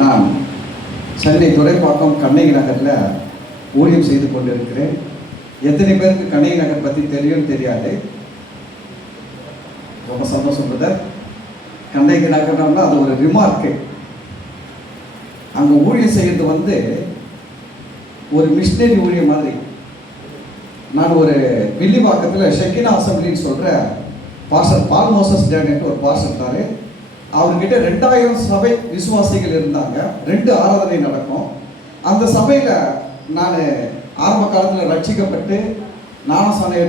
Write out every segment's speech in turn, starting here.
நான் சென்னை துறைப்பாக்கம் கண்ணகி நகரில் ஊழியம் செய்து கொண்டிருக்கிறேன். எத்தனை பேருக்கு கண்ணகி நகர் பற்றி தெரியும் தெரியாது? ரொம்ப சந்தோஷம் பிரதர். கண்ணகி நகர்னா அது ஒரு ரிமார்க்கு. அங்கே ஊழியம் செய்கிறது ஒரு மிஷினரி ஊழியம் மாதிரி. நான் ஒரு வில்லிவாக்கத்தில் ஷெக்கினா அசம்பிளின்னு சொல்கிற பாஸ்டர் பால் மோசஸ் டேனிட்டு ஒரு பாஸ்டர் இருந்தார். அவர்கிட்ட 2000 சபை விசுவாசிகள் இருந்தாங்க. 2 ஆராதனை நடக்கும். அந்த சபையில் நான் ஆரம்ப காலத்தில் ரட்சிக்கப்பட்டு ஞானசானம்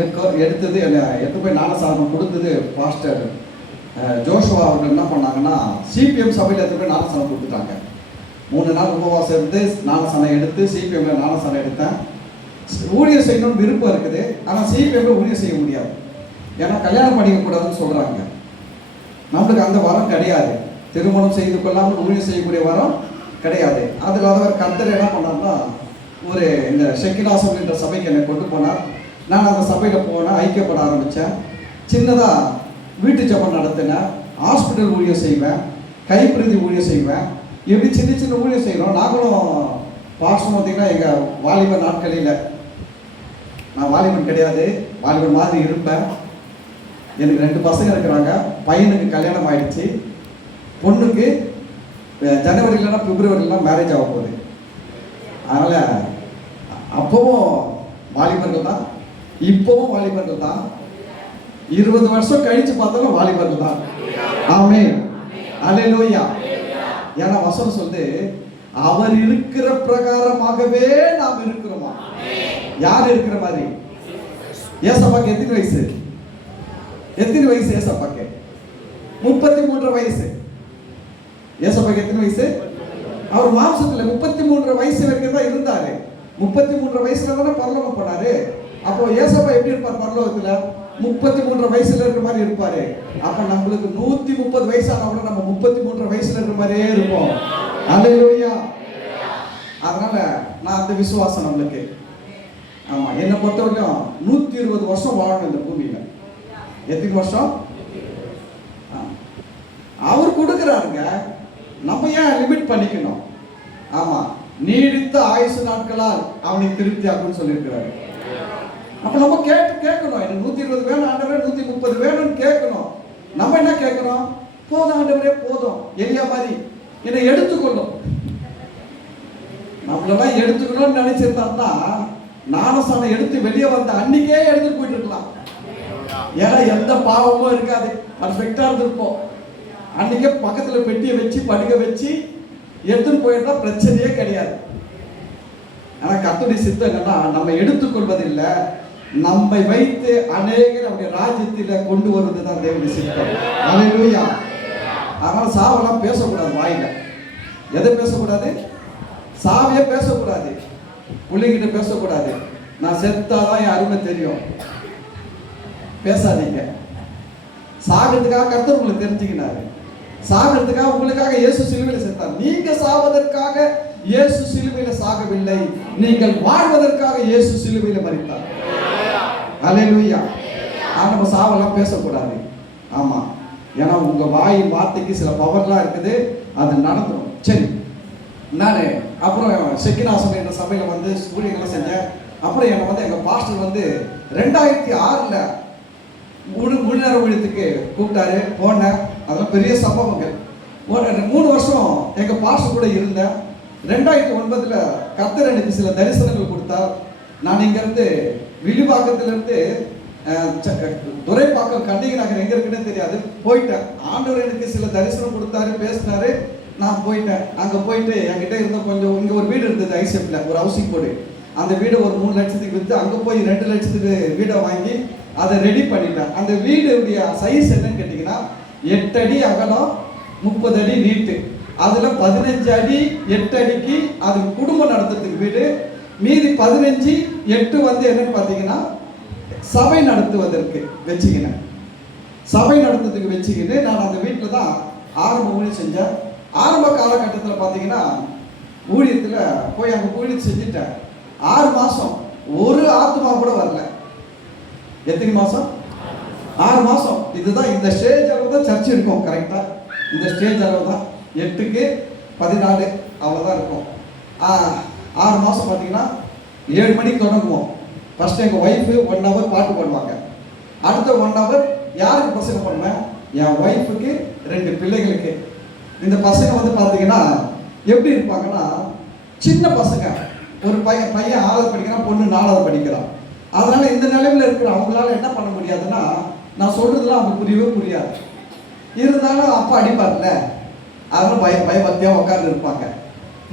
எடுத்தது என்னை எடுத்து போய் ஞானசானம் கொடுத்தது பாஸ்டர் ஜோஷுவா அவர்கள் என்ன பண்ணாங்கன்னா, சிபிஎம் சபையில் எடுத்து போய் ஞானசானம் கொடுத்துட்டாங்க. 3 நாள் உபவாசம் இருந்து ஞானசானம் எடுத்து சிபிஎம்ல ஞானசானம் எடுத்தேன். ஊழியர் செய்யணும்னு விருப்பம் இருக்குது, ஆனால் சிபிஎம்ல ஊழியர் செய்ய முடியாது. ஏன்னா கல்யாணம் பண்ணிக்கக்கூடாதுன்னு சொல்கிறாங்க. நம்மளுக்கு அந்த வரம் கிடையாது. திருமணம் செய்து கொள்ளாமல் ஊழியர் செய்யக்கூடிய வரம் கிடையாது. அதில் அவர் கர்த்தர் என்ன பண்ணார்னா, ஒரு இந்த ஷெக்கினாசம் என்ற சபைக்கு என்னை கொண்டு போனார். நான் அந்த சபையில் போனேன், ஐக்கியப்பட ஆரம்பித்தேன். சின்னதாக வீட்டு ஜபம் நடத்தினேன், ஹாஸ்பிட்டல் ஊழியர் செய்வேன், கைப்பிரதி ஊழியர் செய்வேன். எப்படி சின்ன சின்ன ஊழியர் செய்கிறோம். நாங்களும் பாஸ்டர் பார்த்தீங்கன்னா எங்கள் வாலிப நாட்களில் நான் வாலிபன் கிடையாது, வாலிபன் மாதிரி இருப்பேன். எனக்கு 2 பசங்க இருக்கிறாங்க. பையனுக்கு கல்யாணம் ஆயிடுச்சு, பொண்ணுக்கு ஜனவரி இல்லைன்னா பிப்ரவரிலாம் மேரேஜ் ஆக போகுது. அதனால் அப்போவும் வாலிபர்கள் தான், இப்போவும் வாலிபர்கள் தான், 20 வருஷம் கழித்து பார்த்தாலும் வாலிபர்கள் தான். ஆமென், அல்லேலூயா. ஏன்னா வசனம் சொல்லுது, அவர் இருக்கிற பிரகாரமாகவே நாம் இருக்கிறோமா. யார் இருக்கிற மாதிரி? ஏசப்பாக்கு எத்தனை வயசு? எத்தனை வயசு ஏசப்பாக்கு? 33 வயசு. ஏசப்பாக்கு எத்தனை வயசு? அவர் மாம்சத்தில் 33 வயசு வரைக்கும் தான் இருந்தாரு. 33 வயசுல தானே பரலோகம் போனாரு. அப்போ ஏசப்பா எப்படி இருப்பார் பரலோகத்துல? 33 வயசுல இருக்கிற மாதிரி இருப்பாரு. அப்ப நம்மளுக்கு 130 வயசான கூட நம்ம 33 வயசுல இருக்கிற மாதிரியே இருப்போம். அல்லேலூயா. அதனால நான் அந்த விசுவாசம் நம்மளுக்கு. ஆமா, என்னை பொறுத்தவரைக்கும் 120 வருஷம் வாழணும் இந்த பூமியில. எத்தனை வருஷம்? அவர் கொடுக்குறாருங்க, நம்ம ஏன் லிமிட் பண்ணிக்கணும்? ஆமா, நீடித்த ஆயுசு நாட்களால் அவனுக்கு திருப்தி ஆகும்னு சொல்லியிருக்கிறாரு. அப்ப நம்ம கேட்கணும், எனக்கு 120 வேணும் ஆண்டவரே, 130 வேணும்னு கேட்கணும். நம்ம என்ன கேட்கிறோம்? போதும் ஆண்டவரே போதும். எலியா மாதிரி என்னை எடுத்துக்கொள்ளும். நம்மளெல்லாம் எடுத்துக்கணும்னு நினைச்சிருந்தா ஞானசானம் எடுத்து வெளியே வந்த அன்னைக்கே எடுத்துட்டு போயிட்டு இருக்கலாம். ஏன்னா எந்த பாவமும் இருக்காது, பர்ஃபெக்டா இருந்திருப்போம். அன்னைக்கே பக்கத்துல பெட்டியை வச்சு படுக்க வச்சு எடுத்துன்னு போயிருந்தா பிரச்சனையே கிடையாது. ஆனா கர்த்தருடைய சித்தம் என்னன்னா, நம்ம எடுத்துக்கொள்வதில்லை, நம்மை வைத்து அநேகர் அவருடைய ராஜ்யத்தில கொண்டு வருவதுதான் தேவனுடைய சித்தம். அல்லேலூயா. அதனால சாவெல்லாம் பேசக்கூடாது வாயில. எதை பேசக்கூடாது? சாவையே பேசக்கூடாது, பிள்ளைகிட்ட பேசக்கூடாது. நான் செத்தாதான் என் அருமை தெரியும், பேசாதீங்க. சாகிறதுக்காக கர்த்தர் உங்களை தெரிஞ்சுக்கினாரு. சாகிறதுக்காக உங்களுக்காக இயேசு சிலுவையில் செத்தார். நீங்க சாவதற்காக இயேசு சிலுவையில் சாகவில்லை, நீங்கள் வாழ்வதற்காக இயேசு சிலுவையில் மரித்தார். அல்லேலூயா. நம்ம சாவெல்லாம் பேசக்கூடாது. ஆமா, ஏன்னா உங்க வாயின் வார்த்தைக்கு சில பவர்லாம் இருக்குது, அது நடந்துடும். சரி, நான் அப்புறம் ஷெக்கினாசம் என்ற சபையில் ஊழியர்களை செஞ்சேன். அப்புறம் என்னை எங்கள் பாஸ்டர் 2006 முழுநேர ஊழியத்துக்கு கூப்பிட்டாரு. போனேன். அதெல்லாம் பெரிய சம்பவங்கள். 3 வருஷம் எங்கள் பாஸ்டர் கூட இருந்தேன். 2009 கர்த்தர் எனக்கு சில தரிசனங்கள் கொடுத்தார். நான் இங்கேருந்து வில்லிவாக்கத்திலிருந்து துரைப்பாக்கம் கண்ணகி நகர் எங்கே இருக்குன்னு தெரியாது, போயிட்டேன். ஆண்டவர் எனக்கு சில தரிசனம் கொடுத்தாரு, பேசினாரு. நான் போயிட்டேன். அங்கே போயிட்டு என்கிட்ட இருந்த கொஞ்சம், இங்கே ஒரு வீடு இருந்தது ஐசெப்ல, ஒரு ஹவுசிங் போர்டு. அந்த வீடை ஒரு 3 லட்சத்துக்கு விற்று அங்கே போய் 2 லட்சத்துக்கு வீடை வாங்கி அதை ரெடி பண்ணிட்டேன். அந்த வீடுடைய சைஸ் என்னன்னு கேட்டிங்கன்னா, 8 அடி அகலம், 30 அடி நீட்டு. அதில் 15 அடி 8 அடிக்கு அது குடும்பம் நடத்துறதுக்கு வீடு. மீதி 15 8 என்னன்னு பார்த்தீங்கன்னா சபை நடத்துவதற்கு வச்சுக்கினேன். சபை நடத்துறதுக்கு வச்சுக்கிட்டு நான் அந்த வீட்டில் தான் ஆரம்ப ஊழியம் செஞ்சேன். ஆரம்ப காலகட்டத்தில் பார்த்தீங்கன்னா ஊழியத்தில் போய் அங்கே ஊழியம் செஞ்சுட்டேன். 6 மாதம் ஒரு ஆத்மா கூட வரல. எத்தனை மாதம்? 6 மாதம். இதுதான் இந்த ஸ்டேஜ் அளவு தான் சர்ச் இருக்கும். கரெக்டாக இந்த ஸ்டேஜ் அளவு தான். 8க்கு 14 அவ்வளோதான் இருக்கும். 6 மாதம் பார்த்தீங்கன்னா 7 மணிக்கு தொடங்குவோம். ஃபஸ்ட்டு எங்கள் ஒய்ஃபு 1 ஹவர் பாட்டு பாடுவாங்க. அடுத்த 1 ஹவர் யாருக்கு பசங்க பண்ணுவேன்? என் ஒய்ஃபுக்கு 2 பிள்ளைகளுக்கு. இந்த பசங்க வந்து பார்த்தீங்கன்னா எப்படி இருப்பாங்கன்னா, சின்ன பசங்க. ஒரு பையன் 6வது படிக்கிறான், பொண்ணு 4வது படிக்கிறான். அதனால் இந்த நிலைமையில் இருக்கிற அவங்களால என்ன பண்ண முடியாதுன்னா, நான் சொல்கிறதுலாம் அவங்க புரியவே புரியாது. இருந்தாலும் அப்பா அடிப்பார்ல, அதெல்லாம் பயபக்தியாக உட்காந்து இருப்பாங்க.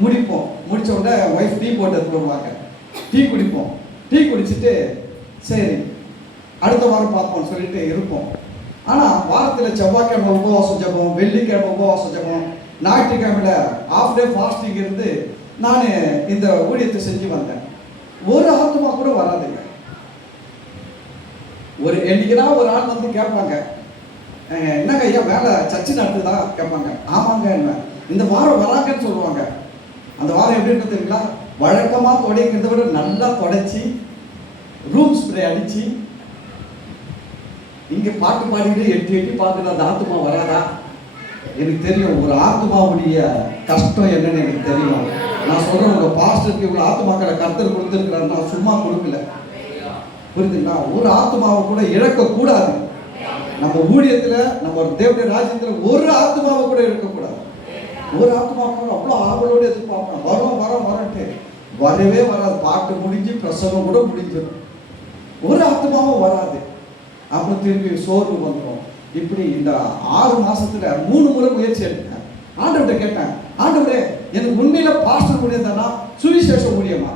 முடிப்போம். முடித்த உடனே ஒய்ஃப் டீ போட்டு எடுத்து வருவாங்க. டீ குடிப்போம். டீ குடிச்சிட்டு சரி அடுத்த வாரம் பார்ப்போம்னு சொல்லிட்டு இருப்போம். ஆனால் வாரத்தில் செவ்வாய்க்கிழமை உபவாசம் ஜபம், வெள்ளிக்கிழமை உபவாசம் ஜபம், ஞாயிற்றுக்கிழமையில் ஆஃப் டே ஃபாஸ்டிங் இருந்து நான் இந்த ஊழியத்தை செஞ்சு வந்தேன். ஒரு ஆத்மா கூட வராதுங்க. என்னைக்குனா ஒரு ஆள் வந்து கேட்பாங்க, என்னங்க ஐயா வேலை சர்ச்சு நடத்துதா கேட்பாங்க. ஆமாங்க, என்ன இந்த வாரம் வராங்கன்னு சொல்லுவாங்க. அந்த வாரம் எப்படி இருக்கு தெரியுங்களா? வழக்கமாக துடைக்கிறத விட நல்லா துடைச்சி ரூம் ஸ்ப்ரே அடித்து இங்கே பாட்டு பாடிட்டு எட்டி எட்டி பார்க்குற அந்த ஆத்மா வராதா? எனக்கு தெரியும். ஒரு ஆத்மாவுடைய கஷ்டம் என்னன்னு எனக்கு தெரியும். நான் சொல்கிறேன், உங்கள் பாஸ்டருக்கு இவ்வளோ ஆத்மாக்களை கர்த்தர் கொடுத்துருக்கிறாரு, நான் சும்மா கொடுக்கல. புரியுதுங்களா? ஒரு ஆத்மாவை கூட இழக்கக்கூடாது. நம்ம ஊழியத்தில், நம்ம ஒரு தேவனுடைய ராஜ்யத்தில் ஒரு ஆத்மாவை கூட இழக்கக்கூடாது. ஒரு ஆத்மாவுக்கு அவ்வளோ ஆவலோடு எதிர்பார்ப்பேன். வரன்ட்டு வரவே வராது. பாட்டு முடிஞ்சு பிரசவம் கூட முடிஞ்சிடும். ஒரு ஆத்மாவும் வராது. அப்புறம் திருப்பி சோர்வு வந்துடும். இப்படி இந்த 6 மாசத்துல 3 முறை முயற்சி எடுத்தேன். ஆண்டவர்கிட்ட கேட்டேன், ஆண்டவரே எனக்கு உண்மையில பாஸ்டர் ஊழியம் தானா, சுவிசேஷ ஊழியமா?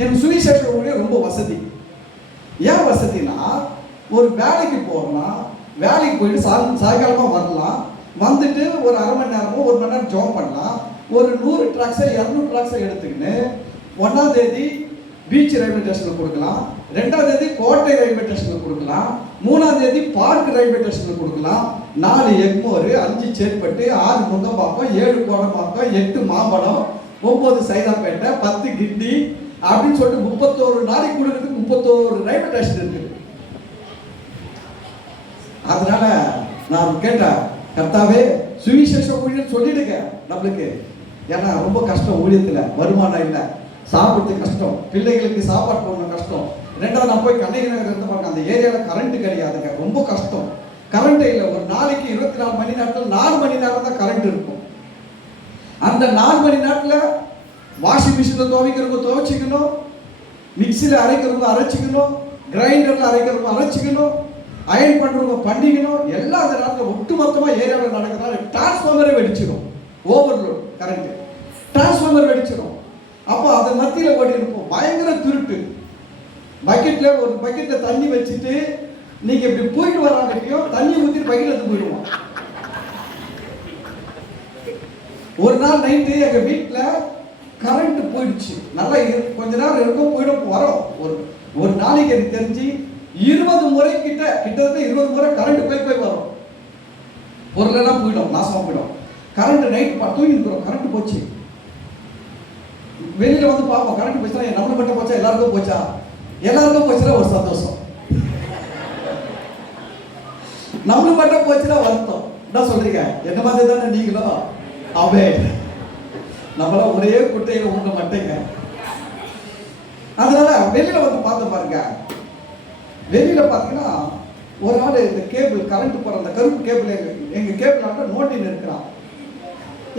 எனக்கு சுவிசேஷ ஊழியம் ரொம்ப வசதி. ஏன் வசதினா, ஒரு வேலைக்கு போகலாம், வேலைக்கு போயிட்டு சாயங்காலமாக வரலாம், வந்துட்டு ஒரு அரை மணி நேரமோ 1 மணி நேரம் ஜாப் பண்ணலாம். ஒரு 100 ட்ராக்ஸை 200 ட்ராக்ஸை எடுத்துக்கின்னு 1ஆம் தேதி பீச் ரயில்வே ஸ்டேஷனில் கொடுக்கலாம், 2ஆம் தேதி கோட்டை ரயில்வே ஸ்டேஷனில் கொடுக்கலாம், 3ஆம் தேதி பார்க் ரயில்வே ஸ்டேஷனில் கொடுக்கலாம், 4 எக்மோர், 5 சேற்பட்டு, 6 முந்தம்பாக்கம், 7 கோடம்பாக்கம், 8 மாம்பழம், 9 சைதாப்பேட்டை, 10 கிண்டி அப்படின்னு சொல்லிட்டு 31 நாளைக்கு கொடுக்கறதுக்கு 31 ரயில்வே ஸ்டேஷன் இருக்குது. அதனால நான் கேட்டேன், கர்த்தாவே சுவிசேஷ ஊழியம் சொல்லிடுங்க நம்மளுக்கு. ஏன்னா ரொம்ப கஷ்டம், ஊழியத்தில் வருமானம் இல்லை, சாப்பிட்றது கஷ்டம், பிள்ளைகளுக்கு சாப்பாடு போடணும் கஷ்டம். 2வது நான் போய் கண்ணகி நகர் இருந்து பாருங்க, அந்த ஏரியாவில் கரண்ட் கிடையாதுங்க, ரொம்ப கஷ்டம். கரண்ட் இல்லை. ஒரு நாளைக்கு 24 மணி நேரத்தில் 4 மணி நேரம் தான் கரண்ட் இருக்கும். அந்த 4 மணி நேரத்தில் வாஷிங் மிஷினில் துவைக்கிறவங்க துவைச்சிக்கணும், மிக்சியில் அரைக்கிறவங்க அரைச்சிக்கணும், கிரைண்டரில் அரைக்கிறவங்க அரைச்சிக்கணும், அயன் பண்ணுறவங்க பண்ணிக்கணும். எல்லா அந்த நேரத்தில் ஒட்டு மொத்தமாக ஏரியாவில் நடக்கிறதால டிரான்ஸ்ஃபார்மரே வெடிச்சிடும். ஓவர்லோட் கரண்ட்டு, டிரான்ஸ்ஃபார்மர் வெடிச்சிடும். அப்போ அதை மத்தியில் ஓடி இருப்போம். பயங்கர திருட்டு. பக்கெட்டில் ஒரு பக்கெட்டில் தண்ணி வச்சுட்டு நீங்கள் இப்படி போயிட்டு வராங்கட்டையும் தண்ணி ஊற்றிட்டு பக்கெட்டில் எடுத்து போயிடுவோம். ஒரு நாள் நைட்டு எங்கள் வீட்டில் கரண்ட் போயிடுச்சு. நல்லா கொஞ்ச நேரம் இருக்கும், போயிடும் வரோம். ஒரு நாளைக்கு எனக்கு தெரிஞ்சு 20 முறை கிட்டத்தட்ட 20 முறை கரண்ட் போய் வரும். பொருளெல்லாம் போயிடும், நாசமாக போயிடும். கரண்ட் நைட்டு தூங்கி இருக்கிறோம், கரண்ட் போச்சு. வெளியில் வந்து பார்ப்போம், கரண்ட் போச்சுன்னா நம்மளை மட்டும் போச்சா எல்லாருக்கும் போச்சா? எல்லாருக்கும் போச்சுன்னா ஒரு சந்தோஷம், நம்மளுக்கு மட்டும் போச்சுன்னா வருத்தம். என்ன சொல்றீங்க? என்ன மாதிரி தானே நீங்களும்? அவே நம்மளாம் ஒரே குட்டையில உங்க மாட்டேங்க. அதனால வெளியில வந்து பார்த்து பாருங்க. வெளியில பார்த்தீங்கன்னா ஒரு ஆள் இந்த கேபிள் கரண்ட் போகிற அந்த கருப்பு கேபிள் எங்கள் கேபிள் ஆட்ட நோட்டின்னு இருக்கிறான்.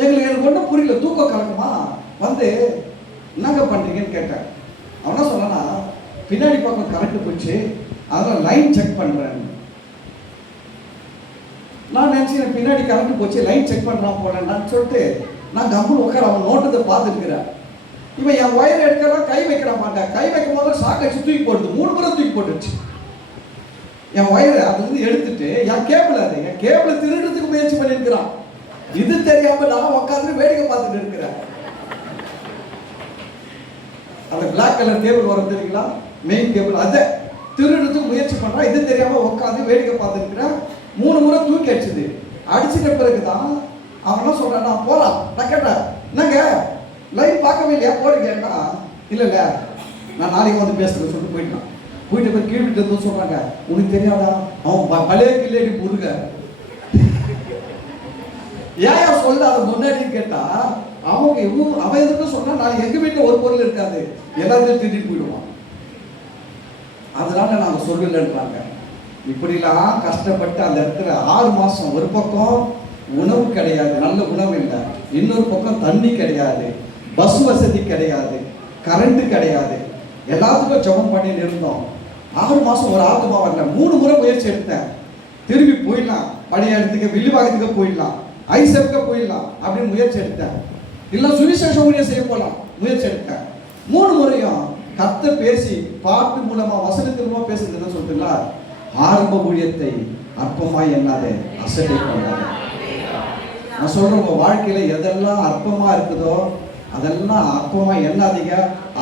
எனக்கு ஒன்றும் புரியல, தூக்கம் கலக்குமா வந்து என்னங்க பண்ணுறீங்கன்னு கேட்டேன். அவனா சொன்னா, பின்னாடி பக்கம் கரண்ட் போச்சு, அதெல்லாம் லைன் செக் பண்ணுறேன். நான் நினச்சேன் பின்னாடி கரண்ட் போச்சு, லைன் செக் பண்ணுறான் போலன்னு சொல்லிட்டு நான் கம்பு உட்கார அவன் நோட்டத்தை பார்த்துருக்கிறேன். இவன் என் ஒயர் எடுக்கலாம் கை வைக்கிறான் மாட்டேன். கை வைக்கும் போது ஷாக் அடிச்சு தூக்கி போடுது. 3 முறை தூக்கி போட்டுச்சு என் ஒயரை. அதுலேருந்து எடுத்துட்டு என் கேபிள், அது என் கேபிளை திருடுறதுக்கு முயற்சி பண்ணியிருக்கிறான். இது தெரியாம நான் உட்காந்து வேடிக்கை பார்த்துட்டு இருக்கிறேன். அந்த பிளாக் கலர் கேபிள் வரும் தெரியுங்களா, மெயின் கேபிள், அதை திருடுறதுக்கு முயற்சி பண்றான். இது தெரியாம உட்காந்து வேடிக்கை பார்த்துருக்கிறேன். 3 முறை தூக்கி அடிச்சுது. அடிச்சுட்ட பிறகுதான் அவன் என்ன சொல்றான், நான் போறான். நான் கேட்டேன், என்னங்க லைன் பார்க்கவே இல்லையா போடுங்கன்னா, இல்லை நான் நாளைக்கு வந்து பேசுறேன் சொல்லிட்டு போயிட்டான். போயிட்டு போய் கீழ்கிட்ட இருந்து சொல்றாங்க, உனக்கு தெரியாதா அவன் பழைய கில்லேடி முருக ஏன் சொல்ல அதை முன்னாடி கேட்டா அவன் எதுக்கு சொன்னா நான் எங்க வீட்டுல ஒரு பொருள் இருக்காது, எல்லாத்தையும் திட்டிட்டு போயிடுவான். அதனால நாங்க சொல்லலன்றாங்க. இப்படிலாம் கஷ்டப்பட்டு அந்த இடத்துல 6 மாசம், ஒரு பக்கம் உணவு கிடையாது, நல்ல உணவு இல்லை, இன்னொரு பக்கம் தண்ணி கிடையாது, பஸ் வசதி கிடையாது, கரண்ட் கிடையாது, எல்லாத்துக்கும் ஜெபம் பண்ணி இருந்தோம். 6 மாசம் ஒரு ஆத்மா வரல. 3 முறை முயற்சி எடுத்தேன். திரும்பி போயிடலாம், பழைய இடத்துக்கு வில்லிவாக்கத்துக்கு போயிடலாம், ஐசப்க்கு போயிடலாம் அப்படின்னு முயற்சி எடுத்தேன். இல்லை சுவிசேஷ ஊழியம் செய்ய போகலாம் முயற்சி எடுத்தேன். 3 முறையும் கர்த்தர் பேசி பாட்டு மூலமா வசனத்தின் மூலமா பேசுறது என்ன சொல்றீங்களா? ஆரம்ப ஊழியத்தை அற்பமாய் எண்ணாதே, அசட்டை பண்ணாதே. நான் சொல்றேன், உங்க வாழ்க்கையில எதெல்லாம் அற்பமா இருக்குதோ அதெல்லாம் அற்பமா எண்ணாதீங்க,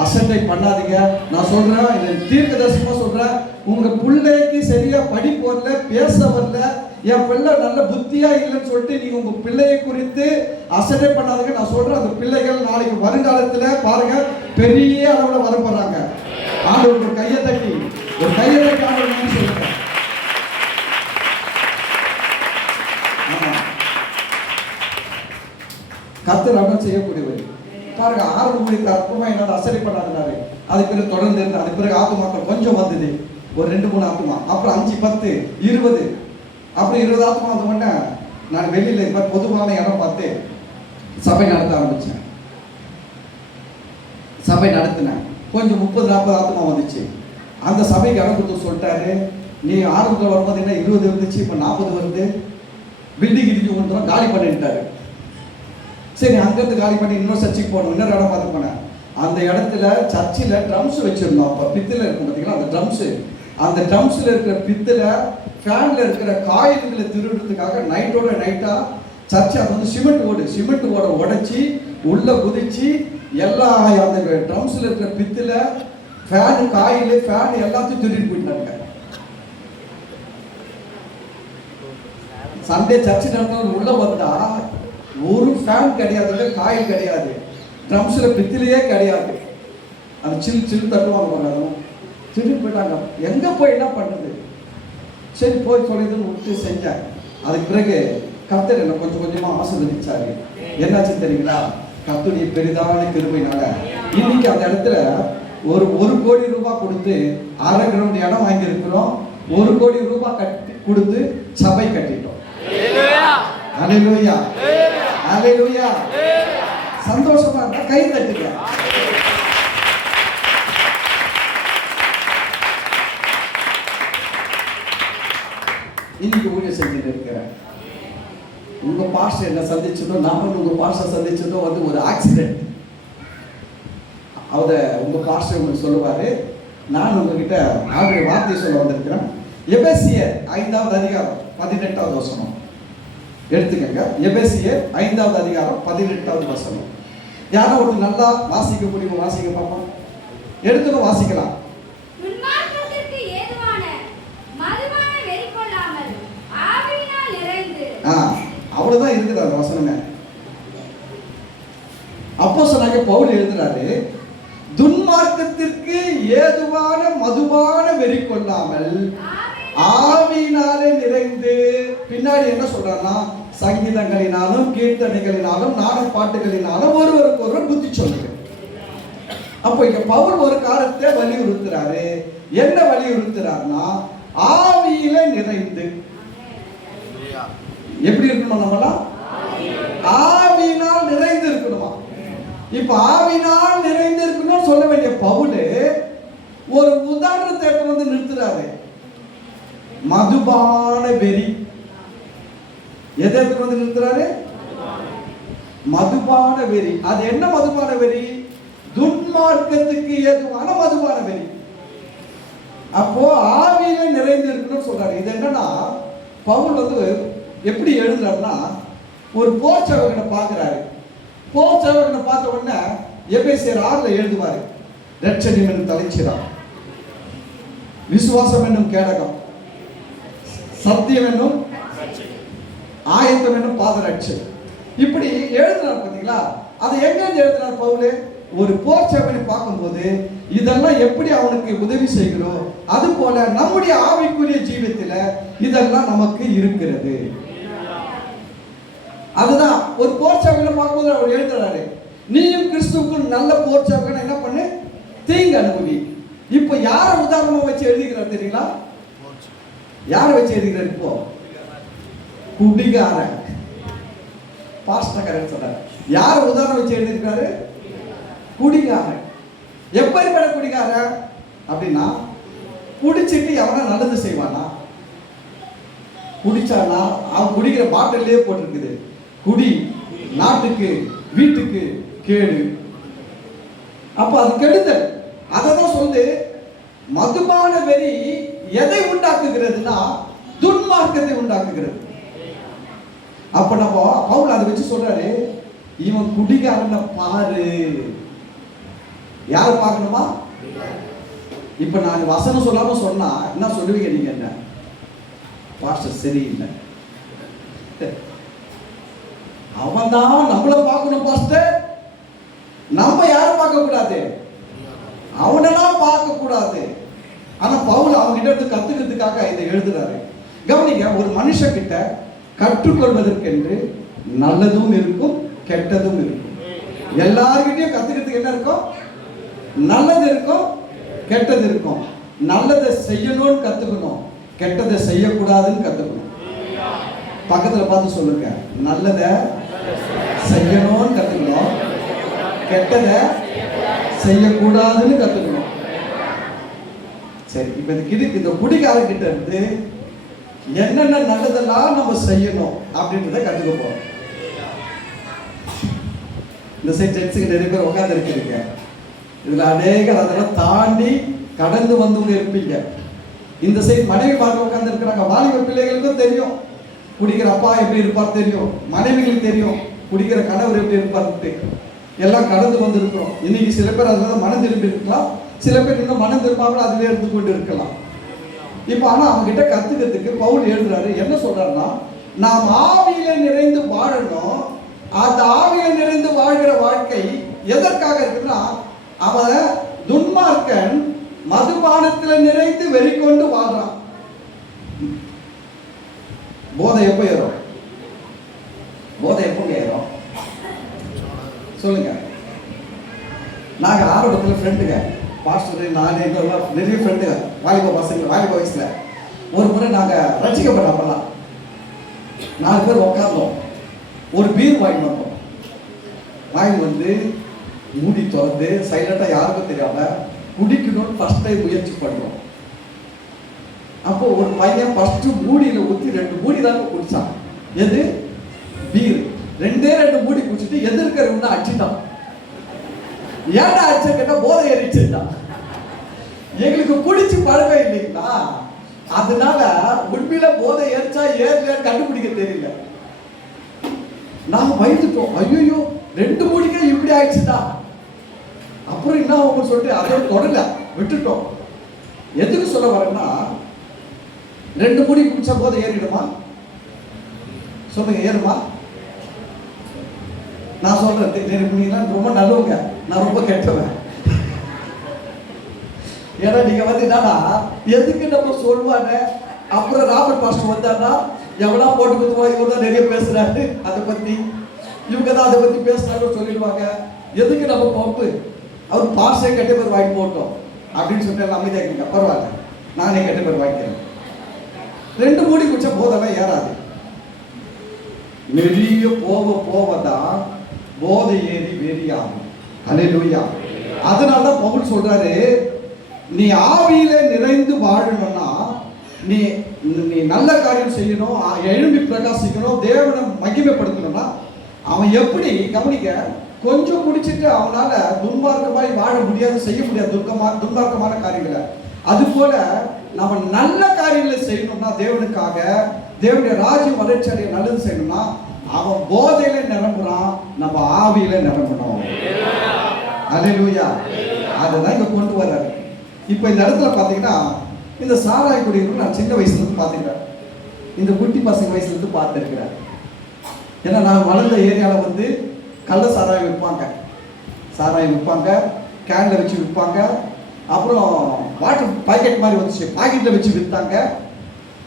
அசட்டை பண்ணாதீங்க. நான் சொல்றேன், இது தீர்க்கதரிசனமா சொல்றேன், உங்க பிள்ளைக்கு சரியா படிப்பு வரல, பேச வரல, என் பிள்ளை நல்ல புத்தியா இல்லைன்னு சொல்லிட்டு நீங்க உங்க பிள்ளையை குறித்து அசட்டை பண்ணாதீங்க. நான் சொல்றேன், அந்த பிள்ளைகள் நாளைக்கு வருங்காலத்துல பாருங்க பெரிய அளவுல வர போறாங்க. ஆண்டவர் ஒரு கையை தட்டி ஆண்டவர் சொல்றேன். கர்த்தர் அமல் செய்யக்கூடியவர். பாருங்க, ஆரம்ப ஊழியத்தை அற்பமா என்னோட அசட்டை பண்ணாதுனாரு. அதுக்கு பிறகு தொடர்ந்து இருந்து, அதுக்கு பிறகு ஆத்மாக்கள் கொஞ்சம் வந்தது, ஒரு 2-3 ஆத்மா, அப்புறம் 5, 10, 20, அப்புறம் 20 ஆத்மா வந்த உடனே நான் வெளியில இந்த மாதிரி பொதுவான இடம் பார்த்து சபை நடத்த ஆரம்பிச்சேன். சபை நடத்தினேன். கொஞ்சம் 30-40 ஆத்மா வந்துச்சு. அந்த சபைக்கு இடம் கொடுத்து சொல்லிட்டாரு, நீ ஆரம்பத்தில் வரும்போது என்ன 20 இருந்துச்சு, இப்போ 40 வருது, பில்டிங் இடிஞ்சு வந்துடும், காலி பண்ணிட்டாரு. சரி, அங்கிருந்து காலி பண்ணி இன்னொரு சர்ச்சுக்கு போகணும், இன்னொரு இடம் பார்த்து போனேன். அந்த இடத்துல சர்ச்சில் ட்ரம்ஸ் வச்சிருந்தோம். அப்போ பித்தில் இருக்கும் பார்த்தீங்களா, அந்த ட்ரம்ஸு, அந்த ட்ரம்ஸில் இருக்கிற பித்தில் ஃபேனில் இருக்கிற காயில்களை திருடுறதுக்காக நைட்டோட நைட்டாக சர்ச்சு அது வந்து சிமெண்ட் ஓட உடைச்சி உள்ளே குதிச்சு எல்லா அந்த ட்ரம்ஸில் இருக்கிற பித்தில் ஃபேனு, காயில், ஃபேன் எல்லாத்தையும் திருடிட்டு போயிட்டாங்க. சண்டே சர்ச்சு நடந்தவங்க உள்ளே வந்தா ஒரு ஃபேன் கிடையாது, காயில் கிடையாது, ட்ரம்ஸில் பித்திலேயே கிடையாது. அது சில் தட்டுவாங்க போறாங்க, திரும்பி போயிட்டாங்க. எங்கே போய் என்ன பண்ணுது? சரி போய் சொல்லிதுன்னு விட்டு செஞ்சேன். அதுக்கு பிறகு கர்த்தர் என்ன கொஞ்சம் கொஞ்சமாக ஆசீர்வதிச்சாரு. என்னாச்சு தெரியுங்களா? கர்த்தருடைய பெரிதான கிருபையினால இன்னைக்கு அந்த இடத்துல ஒரு 1 கோடி ரூபாய் கொடுத்து 1/2 கிரவுண்ட் இடம் வாங்கியிருக்கிறோம். 1 கோடி ரூபாய் கட்டி கொடுத்து சபை கட்டிட்டோம். ஹல்லேலூயா, ஹல்லேலூயா. சந்தோஷமா இருந்தா கை தட்டுங்க. இன்னைக்கு ஊழியம் செஞ்சுட்டு இருக்கிறேன். உங்க பாஸ்டர் என்ன சந்திச்சதும், நானும் உங்க பாஸ்டர் சந்திச்சதும் வந்து ஒரு ஆக்சிடென்ட். அவரை உங்க பாஸ்டர் உங்களுக்கு சொல்லுவாரு. நான் உங்ககிட்ட ஆண்டுடைய வார்த்தையை சொல்ல வந்திருக்கிறேன். எபேசியர் 5வது அதிகாரம் 18வது வசனம் எடுத்துக்கங்க. எபேசியர் 5வது அதிகாரம் 18வது வசனம். யாரோ ஒரு நல்லா வாசிக்க முடியுமா? வாசிக்க பார்ப்போம். எடுத்துக்க வாசிக்கலாம். அவ்வளவுதான் இருக்குது அந்த வசனமே. அப்போஸ்தலனாகிய பவுல் எழுதுறாரு, துன்மார்க்கத்திற்கு ஏதுவான மதுவான வெறி கொள்ளாமல் ஆவியினாலே நிறைந்து. பின்னாடி என்ன சொல்றாருன்னா, சங்கீதங்களினாலும் கீர்த்தனைகளினாலும் நாடக பாட்டுகளினாலும் ஒருவருக்கு ஒருவர் புத்தி சொல்லுங்க. அப்போ இங்க பவுல் ஒரு காலத்தை வலியுறுத்துறாரு. என்ன வலியுறுத்துறாருன்னா, ஆவியில நிறைந்து. எப்படி இருக்கணும்? நம்மளாம் ஆவியினால் நிறைந்து இருக்கணுமா? இப்ப ஆவியினால் நிறைந்து இருக்கணும் சொல்ல வேண்டிய பவுல் ஒரு உதாரணத்தை வந்து நிறுத்துறாரு. மதுபான வெறி. எதை வந்து நிறுத்துறாரு? மதுபான வெறி. அது என்ன மதுபான வெறி? துன்மார்க்கத்துக்கு ஏதுவான மதுபான வெறி. அப்போ ஆவியில நிறைந்து இருக்கணும்னு சொல்றாரு. இது என்னன்னா, பவுல் வந்து எப்படி எழுதுறாருன்னா, ஒரு போர் சேவகனை பார்க்கிறாரு. போர் சேவகனை பார்த்த உடனே எபேசியர் 6ல எழுதுவாரு, இரட்சணியம் என்னும் தலைச்சிரா, விசுவாசம் என்னும் கேடகம், சத்தியம் என்னும் ஆயத்தம் என்னும் பாதரட்சை. இப்படி எழுதுறாரு பார்த்தீங்களா? அதை எங்க எழுதுறாரு பவுல்? ஒரு போர் சேவகனை பார்க்கும்போது இதெல்லாம் எப்படி அவனுக்கு உதவி செய்கிறோம், அது போல நம்முடைய ஆவிக்குரிய ஜீவியத்தில் இதெல்லாம் நமக்கு இருக்கிறது. அதுதான் ஒரு போர் சேவகனை பார்க்கும்போது அவர் எழுதுறாரு, நீயும் கிறிஸ்துவுக்கு நல்ல போர் சேவகனை என்ன பண்ணு, தீங்கு அனுபவி. இப்போ யாரை உதாரணமா வச்சு எழுதிக்கிறார் தெரியுங்களா? யாரை வச்சு எழுதிக்கிறார்? இப்போ குடிகாரன். பாஸ்டர் சொல்றாரு, யாரை உதாரணம் வச்சு எழுதியிருக்காரு? குடிகாரன். எப்படிப்பட்ட குடிகாரன் அப்படின்னா, குடிச்சிட்டு எவனா நல்லது செய்வானா? குடிச்சானா அவன் குடிக்கிற பாட்டிலே போட்டிருக்குது, குடி நாட்டுக்கு வீட்டுக்கு கேடு. அப்ப அது கெடுதல். அதான் சொல்லுது, மதுபான வெறி எதை உண்டாக்குகிறதுனா துன்மார்க்கத்தை உண்டாக்குகிறது. அப்ப நம்ம பவுல் அதை வச்சு சொல்றாரு, இவன் குடிகாரனை பாரு. யாரை பார்க்கணுமா? இப்ப நான் வசனம் சொல்லாம சொன்னா என்ன சொல்லுவீங்க நீங்க? என்ன பாஸ்டர் சரியில்லை, அவன் தான் நம்மளை பார்க்கணும் பாஸ்டர். நம்ம யாரும் பார்க்க கூடாது, அவனெல்லாம் பார்க்க கூடாது. ஆனா பவுல் அவங்க கிட்ட இருந்து கத்துக்கிறதுக்காக இதை எழுதுறாரு. கவனிங்க, ஒரு மனுஷன் கிட்ட கற்றுக்கொள்வதற்கென்று நல்லதும் இருக்கும் கெட்டதும் இருக்கும். எல்லார்கிட்டையும் கத்துக்கிறதுக்கு என்ன இருக்கும்? நல்லது இருக்கும் கெட்டது இருக்கும். நல்லதை செய்யணும்னு கத்துக்கணும், கெட்டதை செய்யக்கூடாதுன்னு கத்துக்கணும். பக்கத்துல பார்த்து சொல்லுங்க, நல்லதை செய்யணும்னு கத்துக்கணும், கெட்டதை செய்யக்கூடாதுன்னு கத்துக்கணும். சரி, இப்ப இந்த குடிகாரங்கிட்ட இருந்து என்னென்ன நல்லதெல்லாம் நம்ம செய்யணும் அப்படின்றத கற்றுக்க போறோம். இந்த சைட் ஜெட்ஸுக்கு நிறைய பேர் உட்கார்ந்து இருக்கிறீங்க. இதுல அநேகர் அதெல்லாம் தாண்டி கடந்து வந்தவங்க இருப்பீங்க. இந்த சைட் மனைவி பார்க்க உட்கார்ந்து இருக்கிறாங்க. வாலிப பிள்ளைகளுக்கும் தெரியும் குடிக்கிற அப்பா எப்படி இருப்பார் தெரியும், மனைவிகளுக்கு தெரியும் குடிக்கிற கணவர் எப்படி இருப்பார்ட்டு. எல்லாம் கடந்து வந்திருக்கிறோம். இன்னைக்கு சில பேர் அதனால மனம் திரும்பி இருக்கலாம், சில பேர் இன்னும் மனம் திரும்பாமல் அதிலே இருந்து கொண்டு இருக்கலாம். இப்ப ஆனா அவங்க கிட்ட கத்துக்கிறதுக்கு பவுல் எழுதுறாரு. என்ன சொல்றாருன்னா, நாம் ஆவியில நிறைந்து வாழணும். அந்த ஆவியில நிறைந்து வாழ்கிற வாழ்க்கை எதற்காக இருக்குன்னா, அவன் துன்மார்க்கன் மதுபானத்துல நிறைந்து வெறிக்கொண்டு வாழ்றான். போதை எப்போ ஏறும்? போதை எப்போ ஏறும் சொல்லுங்க. நாங்க ஆரம்பத்தில் ஃப்ரெண்டுங்க, பாஸ்டர் நான் நிறைய ஃப்ரெண்டுங்க, வாலிப பசங்க, வாலிப வயசுல ஒரு முறை நாங்க ரசிக்கப்பட்டப்பெல்லாம் 4 பேர் உட்கார்ந்தோம். ஒரு பீர் வாங்கி வந்தோம். வாங்கி வந்து மூடி திறந்து சைலண்டா யாருக்கும் தெரியாம குடிக்கணும்னு ஃபர்ஸ்ட் டைம் முயற்சி பண்றோம். அப்போ ஒரு பையன் ஃபர்ஸ்ட் மூடியில ஊற்றி 2 மூடி தாங்க குடிச்சான். எது? பீர். 2 மூடி குடிச்சிட்டு எதிர்க்கிறவங்க அடிச்சுட்டான். ஏன்டா அடிச்ச கேட்டா போதை ஏறிச்சுட்டான். எங்களுக்கு குடிச்சு பழக்கம் இல்லைங்களா, அதனால உண்மையில போதை ஏறிச்சா ஏறலையா கண்டுபிடிக்க தெரியல. நான் பயந்துட்டோம், ஐயோ 2 மூடிக்கே இப்படி ஆயிடுச்சுட்டா. அப்புறம் என்ன ஆகும் சொல்லிட்டு அதை தொடல விட்டுட்டோம். எதுக்கு சொல்ல வரேன்னா, 2 மூடி குடிச்சா போதை ஏறிடுமா? சொல்லுங்க, ஏறுமா? நான் சொல்றேன், ரொம்ப நல்லவங்க, நான் ரொம்ப கெட்டவன். ஏன்னா நீங்க வந்து என்னன்னா எதுக்கு நம்ம சொல்லுவாங்க. அப்புறம் ராபர்ட் பாஸ்டர் வந்தாருன்னா எவனா போட்டு கொடுத்துருவா, இவர் தான் நிறைய பேசுறாரு அதை பத்தி, இவங்க தான் அதை பத்தி பேசுறாரு சொல்லிடுவாங்க. எதுக்கு நம்ம பம்பு, அவர் பாஸ்டே கெட்ட பேர் வாங்கி போட்டோம் அப்படின்னு சொல்லிட்டு அமைதியாக இருக்கீங்க. பரவாயில்ல, நானே கெட்ட பேர் வாங்கிக்கிறேன். 2 மூடி குடிச்சா போதெல்லாம் ஏறாது. நிறைய போவதான் போதை ஏறி வெறியாகும். அல்லேலூயா. அதனாலதான் பவுல் சொல்றாரு, நீ ஆவியில நிறைந்து வாழணும்னா, நீ நல்ல காரியம் செய்யணும், எழும்பி பிரகாசிக்கணும், தேவனை மகிமைப்படுத்தணும்னா அவன் எப்படி, கவனிக்க, கொஞ்சம் குடிச்சிட்டு அவனால துன்மார்க்கமாய் வாழ முடியாது, செய்ய முடியாது துன்மார்க்கமான காரியங்களை. அது போல நம்ம நல்ல காரியங்களை செய்யணும்னா, தேவனுக்காக தேவனுடைய ராஜ்யம் வளர்ச்சி அடைய நல்லது செய்யணும்னா அவன் போதையில நிரம்புறான், நம்ம ஆவியில நிரம்பணும். அல்லேலூயா. அதுதான் இங்க கொண்டு வர்றாரு. இப்ப இந்த இடத்துல பாத்தீங்கன்னா, இந்த சாராய குடிகள் நான் சின்ன வயசுல இருந்து பாத்துக்கிறேன், இந்த குட்டி பசங்க வயசுல இருந்து பார்த்துருக்கிறேன். ஏன்னா நான் வளர்ந்த ஏரியாவில் வந்து கள்ள சாராயம் விற்பாங்க, சாராயம் விற்பாங்க, கேன்ல வச்சு விற்பாங்க. அப்புறம் வாட்டர் பாக்கெட் மாதிரி வந்துச்சு, பாக்கெட்ல வச்சு விற்றாங்க.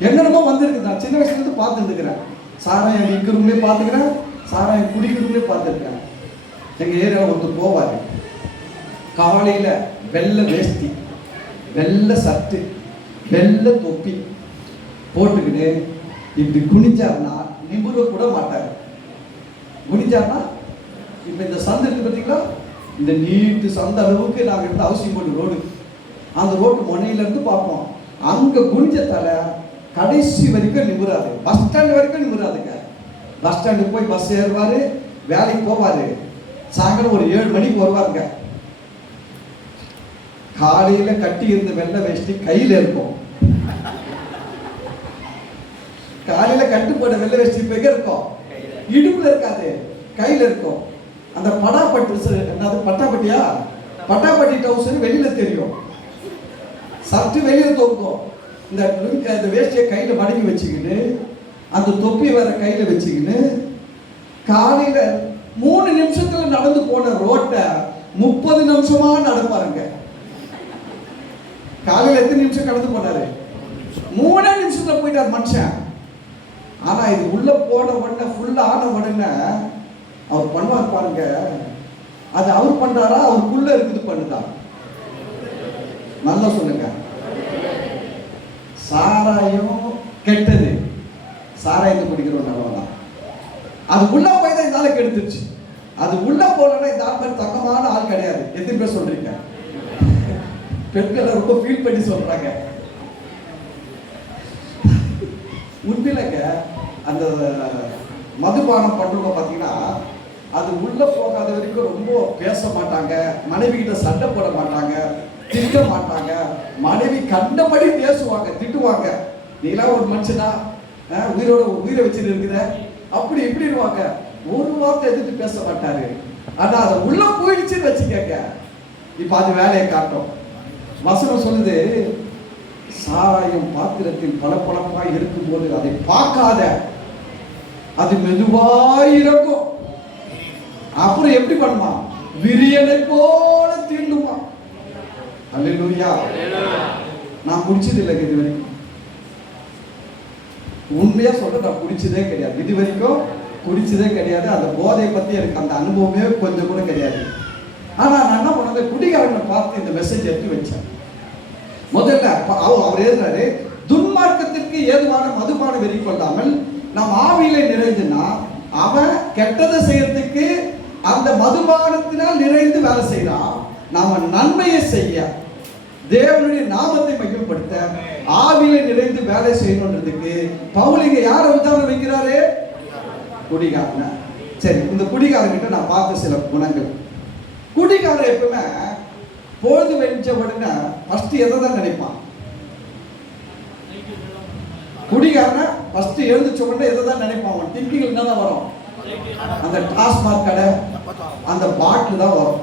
என்னென்னமோ வந்துருக்கு. நான் சின்ன வயசுல இருந்து பார்த்துருக்கிறேன். சாராயம் விற்கிறவங்களே பார்த்துக்கிறேன், சாராயம் குடிக்கிறதுலே பார்த்துருக்கேன். எங்கள் ஏரியாவில் ஒருத்தர் போவார், காலையில் வெள்ளை வேஷ்டி, வெள்ளை சட்டு, வெள்ளை தொப்பி போட்டுக்கிட்டு இப்படி குனிஞ்சார்னா நிமிர கூட மாட்டார். குனிஞ்சார்னா இப்போ இந்த சந்து இருக்கு பார்த்தீங்களா, இந்த நீட்டு சந்த அளவுக்கு நாங்கள் இருந்து அவசியம் போட்டு ரோடு, அந்த ரோட்டு முனையிலேருந்து பார்ப்போம். அங்கே குனிஞ்ச தலை கடைசி வரைக்கும் நிமிராது, பஸ் ஸ்டாண்டு வரைக்கும் நிமிராதுங்க. பஸ் ஸ்டாண்டுக்கு போய் பஸ் ஏறுவார், வேலைக்கு போவார், சாயங்காலம் ஒரு 7 மணிக்கு வருவாருங்க. காலையில் கட்டி இருந்த வெள்ளை வேஷ்டி கையில் இருக்கும், காலையில் கட்டு போட வெள்ளை வேஷ்டி இப்போ எங்கே இருக்கும், இடுப்புல இருக்காது, கையில் இருக்கும். அந்த பட்டாப்பட்டு, என்னது பட்டாப்பட்டியா, பட்டாப்பட்டி டவுசர் வெளியில தெரியும், சற்று வெளியில தோக்கும். இந்த வேஷ்டியை கையில் மடக்கி வச்சுக்கிட்டு, அந்த தொப்பி வேற கையில் வச்சுக்கிட்டு, காலையில் 3 நிமிஷத்துல நடந்து போன ரோட்டை 30 நிமிஷமா நடப்பாருங்க. காலையில் எத்தனை நிமிஷம் கடந்து போனாரு? 3 நிமிஷத்துல போயிட்டார் மனுஷன். ஆனா இது உள்ள போன உடனே, ஃபுல்லா ஆன உடனே அவர் பண்ணுவார் பாருங்க. அது அவர் பண்றாரா, அவருக்குள்ள இருக்குது பண்ணுதா? நல்லா சொல்லுங்க. சாராயம் கெட்டது, சாராயத்தை குடிக்கிறோம் நல்லவதான். அது உள்ள போய் தான் இந்த ஆளை கெடுத்துருச்சு. அது உள்ள போனா இந்த ஆள் பேர் தக்கமான ஆள் கிடையாது. எத்தனை பேர் சொல்றீங்க? பெண்களை ரொம்ப ஃபீல் பண்ணி சொல்றாங்க. உண்மையிலங்க அந்த மதுபானம் பண்றவங்க பார்த்தீங்கன்னா, அது உள்ள போகாத வரைக்கும் ரொம்ப பேச மாட்டாங்க, மனைவி கிட்ட சண்டை போட மாட்டாங்க, திட்ட மாட்டாங்க. மனைவி கண்டபடி பேசுவாங்க, திட்டுவாங்க. நீலாம் ஒரு மனுஷனா, உயிரை வச்சுட்டு இருக்கிற, அப்படி இப்படின்னுவாங்க. ஒரு வார்த்தை எதிர்த்து பேச மாட்டாரு. ஆனா அதை உள்ள போயிடுச்சுன்னு வச்சுக்கங்க, இப்ப அது வேலையை காட்டும். வசனம் சொல்லுது, சாராயம் பாத்திரத்தில் பளபளப்பாய் இருக்கும்போது அதை பார்க்காத, அது மெதுவாய் இருக்கும். அப்புறம் எப்படி பண்ணுமா? விரியனை போல தீண்டுமா. அல்லேலூயா. நான் குடிச்சது இல்லை இது வரைக்கும், உண்மையா சொல்ற, நான் குடிச்சதே கிடையாது இது வரைக்கும், குடிச்சதே கிடையாது. அந்த போதையை பத்தி எனக்கு அந்த அனுபவமே கொஞ்சம் கூட கிடையாது. ஆனா நான் என்ன பண்ணது, குடிகாரனை பார்த்து இந்த மெசேஜ் எடுத்து வச்சேன். முதல்ல அவர் எழுதுறாரு, துன்மார்க்கத்திற்கு ஏதுவான மதுபான வெறி கொள்ளாமல் நம் ஆவியில நிறைந்துனா, அவன் கெட்டதை செய்யறதுக்கு அந்த மதுபானத்தினால் நிறைந்து வேலை செய்யறான். நாம நன்மையை செய்ய, தேவனுடைய நாமத்தை மையப்படுத்த ஆவியில நிறைந்து வேலை செய்யணுன்றதுக்கு பவுல் இங்க யாரை உதாரணம் வைக்கிறாரு? குடிகாரன. சரி, இந்த குடிகாரங்கிட்ட நான் பார்த்த சில குணங்கள். குடிகாரன் எப்பவுமே பொழுது வெஞ்ச உடனே ஃபர்ஸ்ட் எதை தான் நினைப்பான்? குடிகாரன் ஃபர்ஸ்ட் எழுந்துச்ச உடனே எதை தான் நினைப்பான்? அவன் திங்கிங் என்னதான் வரும்? அந்த டாஸ்மாக் கடை, அந்த பாட்டில் தான் வரும்.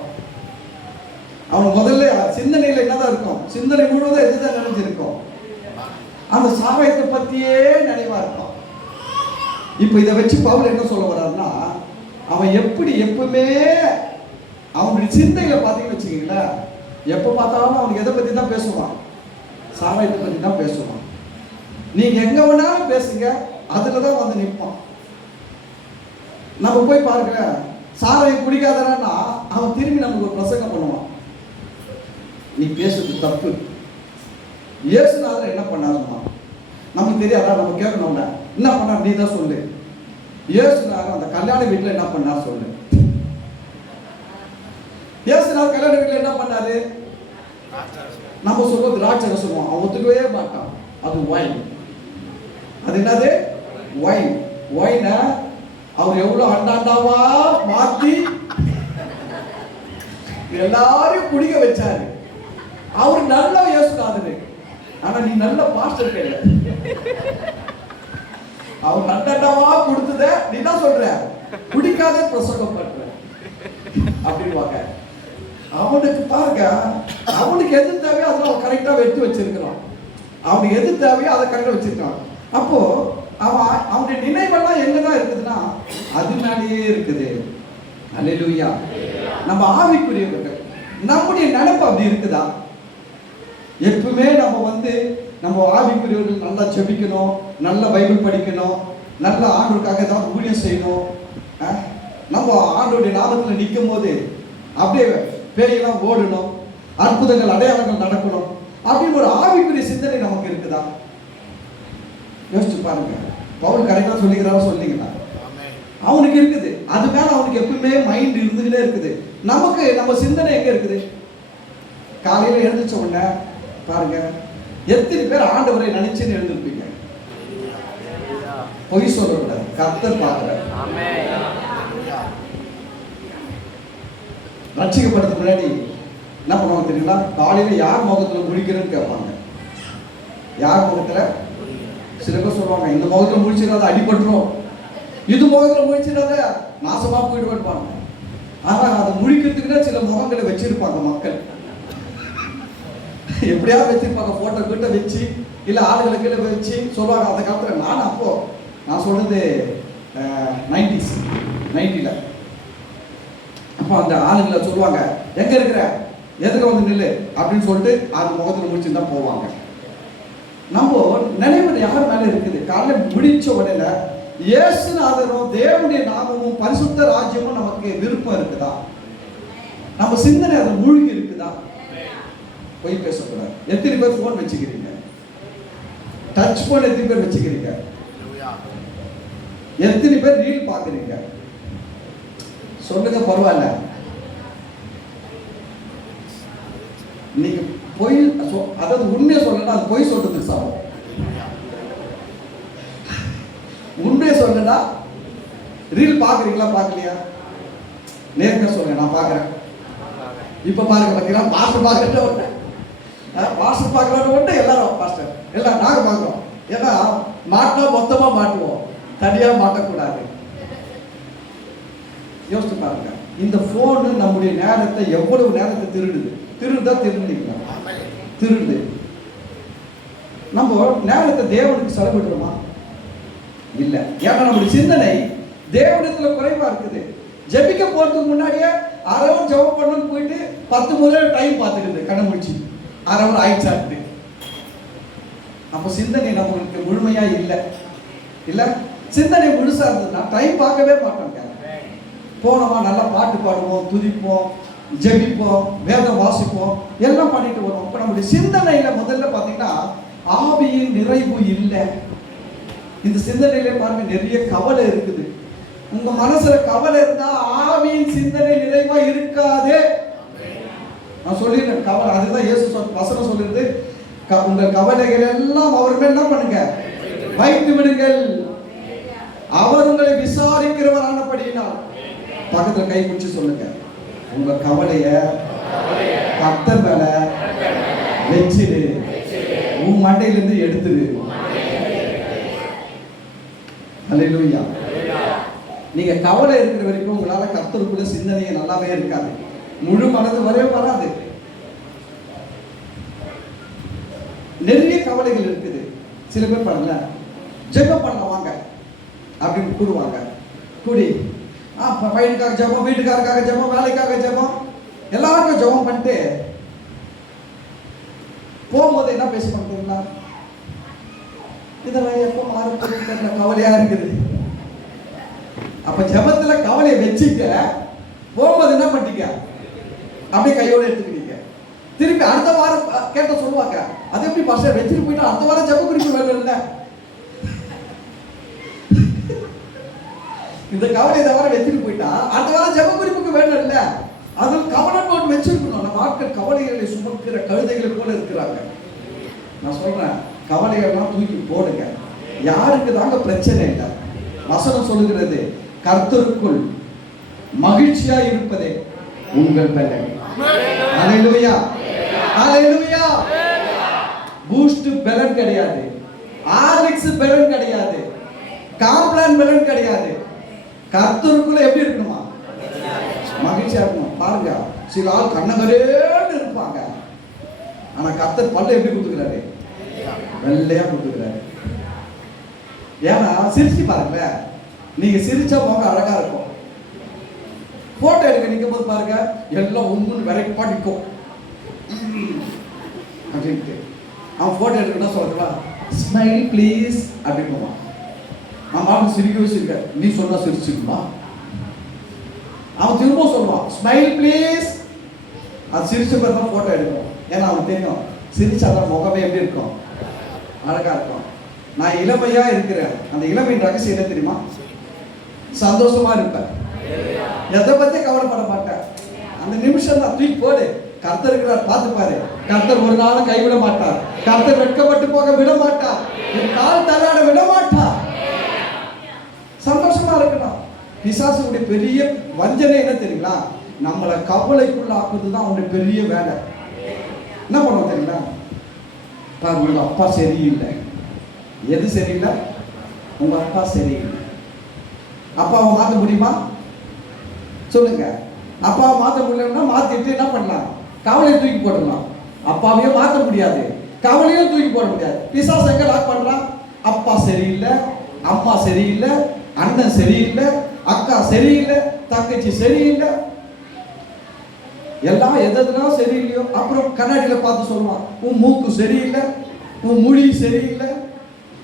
அவன் முதல்ல சிந்தனையில என்னதான் இருக்கும்? சிந்தனை முழுவதும் எதுதான் நினைஞ்சிருக்கும்? அந்த சாராயத்தை பத்தியே நினைவா இருப்பான். இப்ப இதை வச்சு பவுல் என்ன சொல்ல வர்றாருன்னா, அவன் எப்படி எப்பவுமே அவனுடைய சிந்தையில பாத்தீங்கன்னு வச்சுக்கீங்களா, எப்ப பார்த்தாலும் அவனுக்கு எதை பத்தி தான் பேசுவான்? சாராயத்தை பத்தி தான் பேசுவான். நீங்க எங்க வேணாலும் பேசுங்க, அதுலதான் வந்து நிற்பான். நம்ம போய் பாருங்க, சாராயம் குடிக்காதனா அவன் திரும்பி நமக்கு ஒரு பிரசங்கம் பண்ணுவான், நீ பேசுறது தப்பு. இயேசுநாதர் என்ன பண்ணாருமா நமக்கு தெரியாதா? நம்ம கேட்கணும்ல, என்ன பண்ணார்? நீ தான் சொல்லு. இயேசுநாதர் அந்த கல்யாண வீட்டில் என்ன பண்ணார் சொல்லு. இயேசுநாதர் கல்யாண வீட்டில் என்ன பண்ணாரு? நம்ம சொல்றது திராட்சை சொல்லுவோம், அவன் ஒத்துக்கவே மாட்டான். அது ஒயின். அது என்னது? ஒயின். ஒயின அவர் எவ்வளவு அண்டாண்டாவா மாத்தி எல்லாரையும் குடிக்க வச்சாரு. அவர் நல்ல இயேசுநாதர், ஆனா நீ நல்ல பாஸ்டர் கிடையாது. அவர் நண்டாண்டாவா கொடுத்தத நீ என்ன சொல்ற? குடிக்காத பிரசங்கம் பண்ற அப்படின்னு. அவனுக்கு பாருங்க, அவனுக்கு எது தேவையோ அதெல்லாம் அவன் கரெக்டா எடுத்து வச்சிருக்கிறான். அவனுக்கு எது தேவையோ அதை கரெக்டா வச்சிருக்கான். அப்போ அவனுடைய நினைவெல்லாம் எங்கதான் இருக்குதுன்னா அதனாலேயே இருக்குது. அல்லேலூயா. நம்ம ஆவிக்குரியவர்கள், நம்முடைய நினைப்பு அப்படி இருக்குதா? எப்பவுமே நம்ம ஆவிக்குரியவர்கள் நல்லா ஜெபிக்கணும், நல்ல பைபிள் படிக்கணும், நல்ல ஆண்டவருக்காக ஏதாவது ஊழியம் செய்யணும், நம்ம ஆண்டோடைய நாமத்தில் நிற்கும் போது அப்படியே பேயெல்லாம் ஓடணும், அற்புதங்கள் அடையாளங்கள் நடக்கணும் அப்படின்னு ஒரு ஆவிக்குரிய சிந்தனை நமக்கு இருக்குதா? யோசிச்சு பாருங்க. பவுல் கரெக்டாக சொல்லிக்கிறாரோ சொல்லிங்களா? அவனுக்கு இருக்குது. அது மேல அவனுக்கு எப்பவுமே மைண்ட் இருந்துகிட்டே இருக்குது. நமக்கு நம்ம சிந்தனை எங்க இருக்குது? காலையில எழுந்திரிச்ச உடனே பாருங்க, எத்தனை பேர் ஆண்டவரை நினைச்சுன்னு எழுந்திருப்பீங்க? பொய் சொல்லக்கூடாது, கர்த்தர் பார்க்கிறார். ரட்சிக்கப்படுறதுக்கு முன்னாடி என்ன பண்ணுவாங்க தெரியுங்களா? காலையில யார் முகத்துல முடிக்கிறேன்னு கேட்பாங்க. யார் முகத்துல? சில பேர் சொல்லுவாங்க, இந்த முகத்துல முடிச்சிடாத அடிபட்டுரும், இது முகத்துல முடிச்சிடாத நாசமா போயிடுவாங்க. ஆனா அதை முடிக்கிறதுக்குன்னா சில முகங்களை வச்சிருப்பாங்க மக்கள். எப்படியாவது வச்சிருப்பாங்க, போட்டோ கிட்ட வச்சு இல்ல ஆளுகளை கீழே வச்சு சொல்லுவாங்க. அந்த காலத்துல நான் சொல்றது 90s அப்போ அந்த ஆளுங்களை சொல்லுவாங்க, எங்க இருக்கிற, எதுக்கு வந்து நில்லு அப்படின்னு சொல்லிட்டு அந்த முகத்துல முடிச்சுட்டு தான் போவாங்க. நம்ம நினைவு யார் மேல இருக்குது? காலையில முடிச்ச உடனே இயேசுநாதரும் தேவனுடைய நாமமும் பரிசுத்த ராஜ்யமும் நமக்கு விருப்பம் இருக்குதா? நம்ம சிந்தனை அதை மூழ்கி இருக்குதா? போய் பேசக்கூடாது. எத்தனை பேர் போன் வச்சுக்கிறீங்க? டச் போன் எத்தனை பேர் வச்சுக்கிறீங்க? எத்தனை பேர் ரீல் பாக்குறீங்க? சொல்லுங்க, பரவாயில்ல. நீங்க பொய், அதாவது உண்மையை சொல்லணும், அது பொய் சொல்றதுக்கு சமம். உண்மையை சொல்லணும்னா ரீல் பாக்குறீங்களா பார்க்கலையா? நேர்க்க சொல்லுங்க, நான் பாக்குறேன். இப்ப பாருங்க, பாத்தீங்கன்னா பாஸ்டர் பாக்குறேன், பாஸ்டர் பார்க்கலான்னு எல்லாரும் பாஸ்டர் எல்லாம் நாங்க பார்க்கிறோம். ஏன்னா மாட்டினா மொத்தமா மாட்டுவோம், தனியா மாட்டக்கூடாது. யோசிச்சு பாருங்க, இந்த போன் நம்முடைய நேரத்தை எவ்வளவு நேரத்தை திருடுதா திருடுது. நம்ம நேரத்தை தேவனுக்கு செலவிடுறோமா? இல்ல. ஏன்னா நம்முடைய சிந்தனை தேவனிடத்துல குறைவா இருக்குது. ஜெபிக்க போறதுக்கு முன்னாடியே அரவன் ஜெபம் பண்ணணும்னு போயிட்டு 10 முறை டைம் பார்த்துக்குது, கண்ணை முடிச்சு அரவன் ஆயிடுச்சாட்டு. அப்போ சிந்தனை நம்மளுக்கு முழுமையா இல்ல. சிந்தனை முழுசா இருந்ததுன்னா டைம் பார்க்கவே மாட்டோங்க. போனோமா, நல்லா பாட்டு பாடுவோம், துதிப்போம், ஜெபிப்போம், வேதம் வாசிப்போம், எல்லாம் பண்ணிட்டு வரோம். இப்போ நம்முடைய சிந்தனையில முதல்ல பார்த்தீங்கன்னா ஆவியின் நிறைவு இல்லை. இந்த சிந்தனையில பாருங்க, நிறைய கவலை இருக்குது. உங்க மனசுல கவலை இருந்தா ஆவியின் சிந்தனை நிறைவா இருக்காது. நான் சொல்லிடுறேன், கவலை. அதுதான் இயேசு வசனம் சொல்லிருது, உங்கள் கவலைகள் எல்லாம் அவர் மேல் என்ன பண்ணுங்க, வைத்து விடுங்கள், அவர் உங்களை விசாரிக்கிறவர் ஆனபடியினால். பக்கத்துல கை பிடிச்சு சொல்லுங்க, உங்க கவலைய கர்த்தர் மேல வச்சிரு, உன் மண்டையிலிருந்து எடுத்துரு. அல்லேலூயா. நீங்க கவலை இருக்கிற வரைக்கும் உங்களால கர்த்தருக்குள்ள சிந்தனையே நல்லாவே இருக்காது, முழு மனது வரவே வராது. நிறைய கவலைகள் இருக்குது. சில பேர் பாருங்க, ஜெபம் பண்ண வாங்க அப்படின்னு கூடுவாங்க. கூடி பையனுக்காக ஜெபம், வீட்டுக்காரருக்காக ஜெபம், வேலைக்காக ஜெபம், எல்லாருக்கும் ஜெபம் பண்ணிட்டு போகும்போது என்ன பேச மாட்டீங்களா? இதெல்லாம் எப்போ மாறும் கவலையா இருக்குது. அப்ப ஜெபத்துல கவலையை வச்சுக்க, போகும்போது என்ன பண்ணிட்டீங்க, அப்படியே கையோடு எடுத்துக்கிறீங்க. திருப்பி அடுத்த வாரம் கேட்ட சொல்லுவாங்க, அது எப்படி பாஸ்டர் வச்சுட்டு போயிட்டா அடுத்த வாரம் ஜெப குறிப்பு வேணும் இல்லை? இந்த கவலை இந்த வாரம் வச்சுட்டு போயிட்டா அடுத்த வாரம் ஜெப குறிப்புக்கு வேணும் இல்ல? அது கவலை நோட் வச்சிருக்கணும். நம்ம ஆட்கள் கவலைகளை சுமக்கிற கழுதைகளை போல இருக்கிறாங்க. நான் சொல்றேன், கவலைகள்லாம் தூக்கி போடுங்க. யாருக்கு தாங்க பிரச்சனை இல்லை? வசனம் சொல்லுகிறது, கர்த்தருக்குள் மகிழ்ச்சியா இருப்பதே உங்கள் பலன். அல்லேலூயா, அல்லேலூயா. பூஸ்ட் பலன் கிடையாது, ஹார்லிக்ஸ் பலன் கிடையாது, காம்ப்ளான் பலன் கிடையாது. கர்த்தருக்குள்ள எப்படி இருக்கணுமா? மகிழ்ச்சியா இருக்கணும். பாருங்க, சில ஆள் கண்ணகரேன்னு இருப்பாங்க, ஆனா கர்த்தர் பல்ல எப்படி கொடுத்துக்கிறாரு? வெள்ளையா கொடுத்துக்கிறாரு. ஏன்னா சிரிச்சு பாருங்க, நீங்க சிரிச்சா முகம் அழகா இருக்கும். போட்டோ எடுக்க நிற்கும் போது பாருங்க, எல்லாம் ஒன்று விரைப்பா நிற்கும் அப்படின்ட்டு. அவன் போட்டோ எடுக்கணும் சொல்றான், ஸ்மைல் ப்ளீஸ் அப்படின்னு. நம்ம சிரிக்க வச்சிருக்க, நீ சொன்னா சிரிச்சுக்குமா? அவன் திரும்ப சொல்லுவான் ஸ்மைல் ப்ளீஸ். அது சிரிச்ச பேர் தான் ஃபோட்டோ எடுக்கும். ஏன்னா அவனுக்கு தெரியும் சிரிச்சாதான் முகமே எப்படி இருக்கும், அழகா இருக்கும். நான் இளமையா இருக்கிறேன். அந்த இளமையின் ரகசியம் என்ன தெரியுமா? சந்தோஷமா இருப்பேன், எதை பத்தி கவலைப்பட மாட்டேன். அந்த நிமிஷம் தான் தூக்கி போடு. கர்த்தர் இருக்கிறார், பார்த்து பாரு. கர்த்தர் ஒரு நாளும் கைவிட மாட்டார். கர்த்தர் வெட்கப்பட்டு போக விட மாட்டார். என் கால் தள்ளாட விட மாட்டார். சந்தோஷமா இருக்கணும். பிசாசுடைய பெரிய வஞ்சனை என்ன தெரியுங்களா? நம்மளை கவலைக்குள்ள ஆக்குறதுதான் அவனுடைய பெரிய வேலை. என்ன பண்ணுவோம் தெரியுங்களா? உங்க அப்பா சரியில்லை. எது சரியில்லை? உங்க அப்பா சரியில்லை. அப்பாவை மாற்ற முடியுமா சொல்லுங்க? அப்பாவை மாற்ற முடியலன்னா மாத்திட்டு என்ன பண்ணலாம்? கவலையை தூக்கி போடலாம். அப்பாவையே மாற்ற முடியாது, கவலையும் தூக்கி போட முடியாது. பிசாசு எங்க லாக் பண்றான்? அப்பா சரியில்லை, அம்மா சரியில்லை, அண்ணன் சரியில்லை, அக்கா சரியில்லை, தங்கச்சி சரியில்லை, எல்லாம் எதுனா சரியில்லையோ. அப்புறம் கண்ணாடியில பார்த்து சொல்லுவான், உன் மூக்கு சரியில்லை, உன் மொழி சரியில்லை,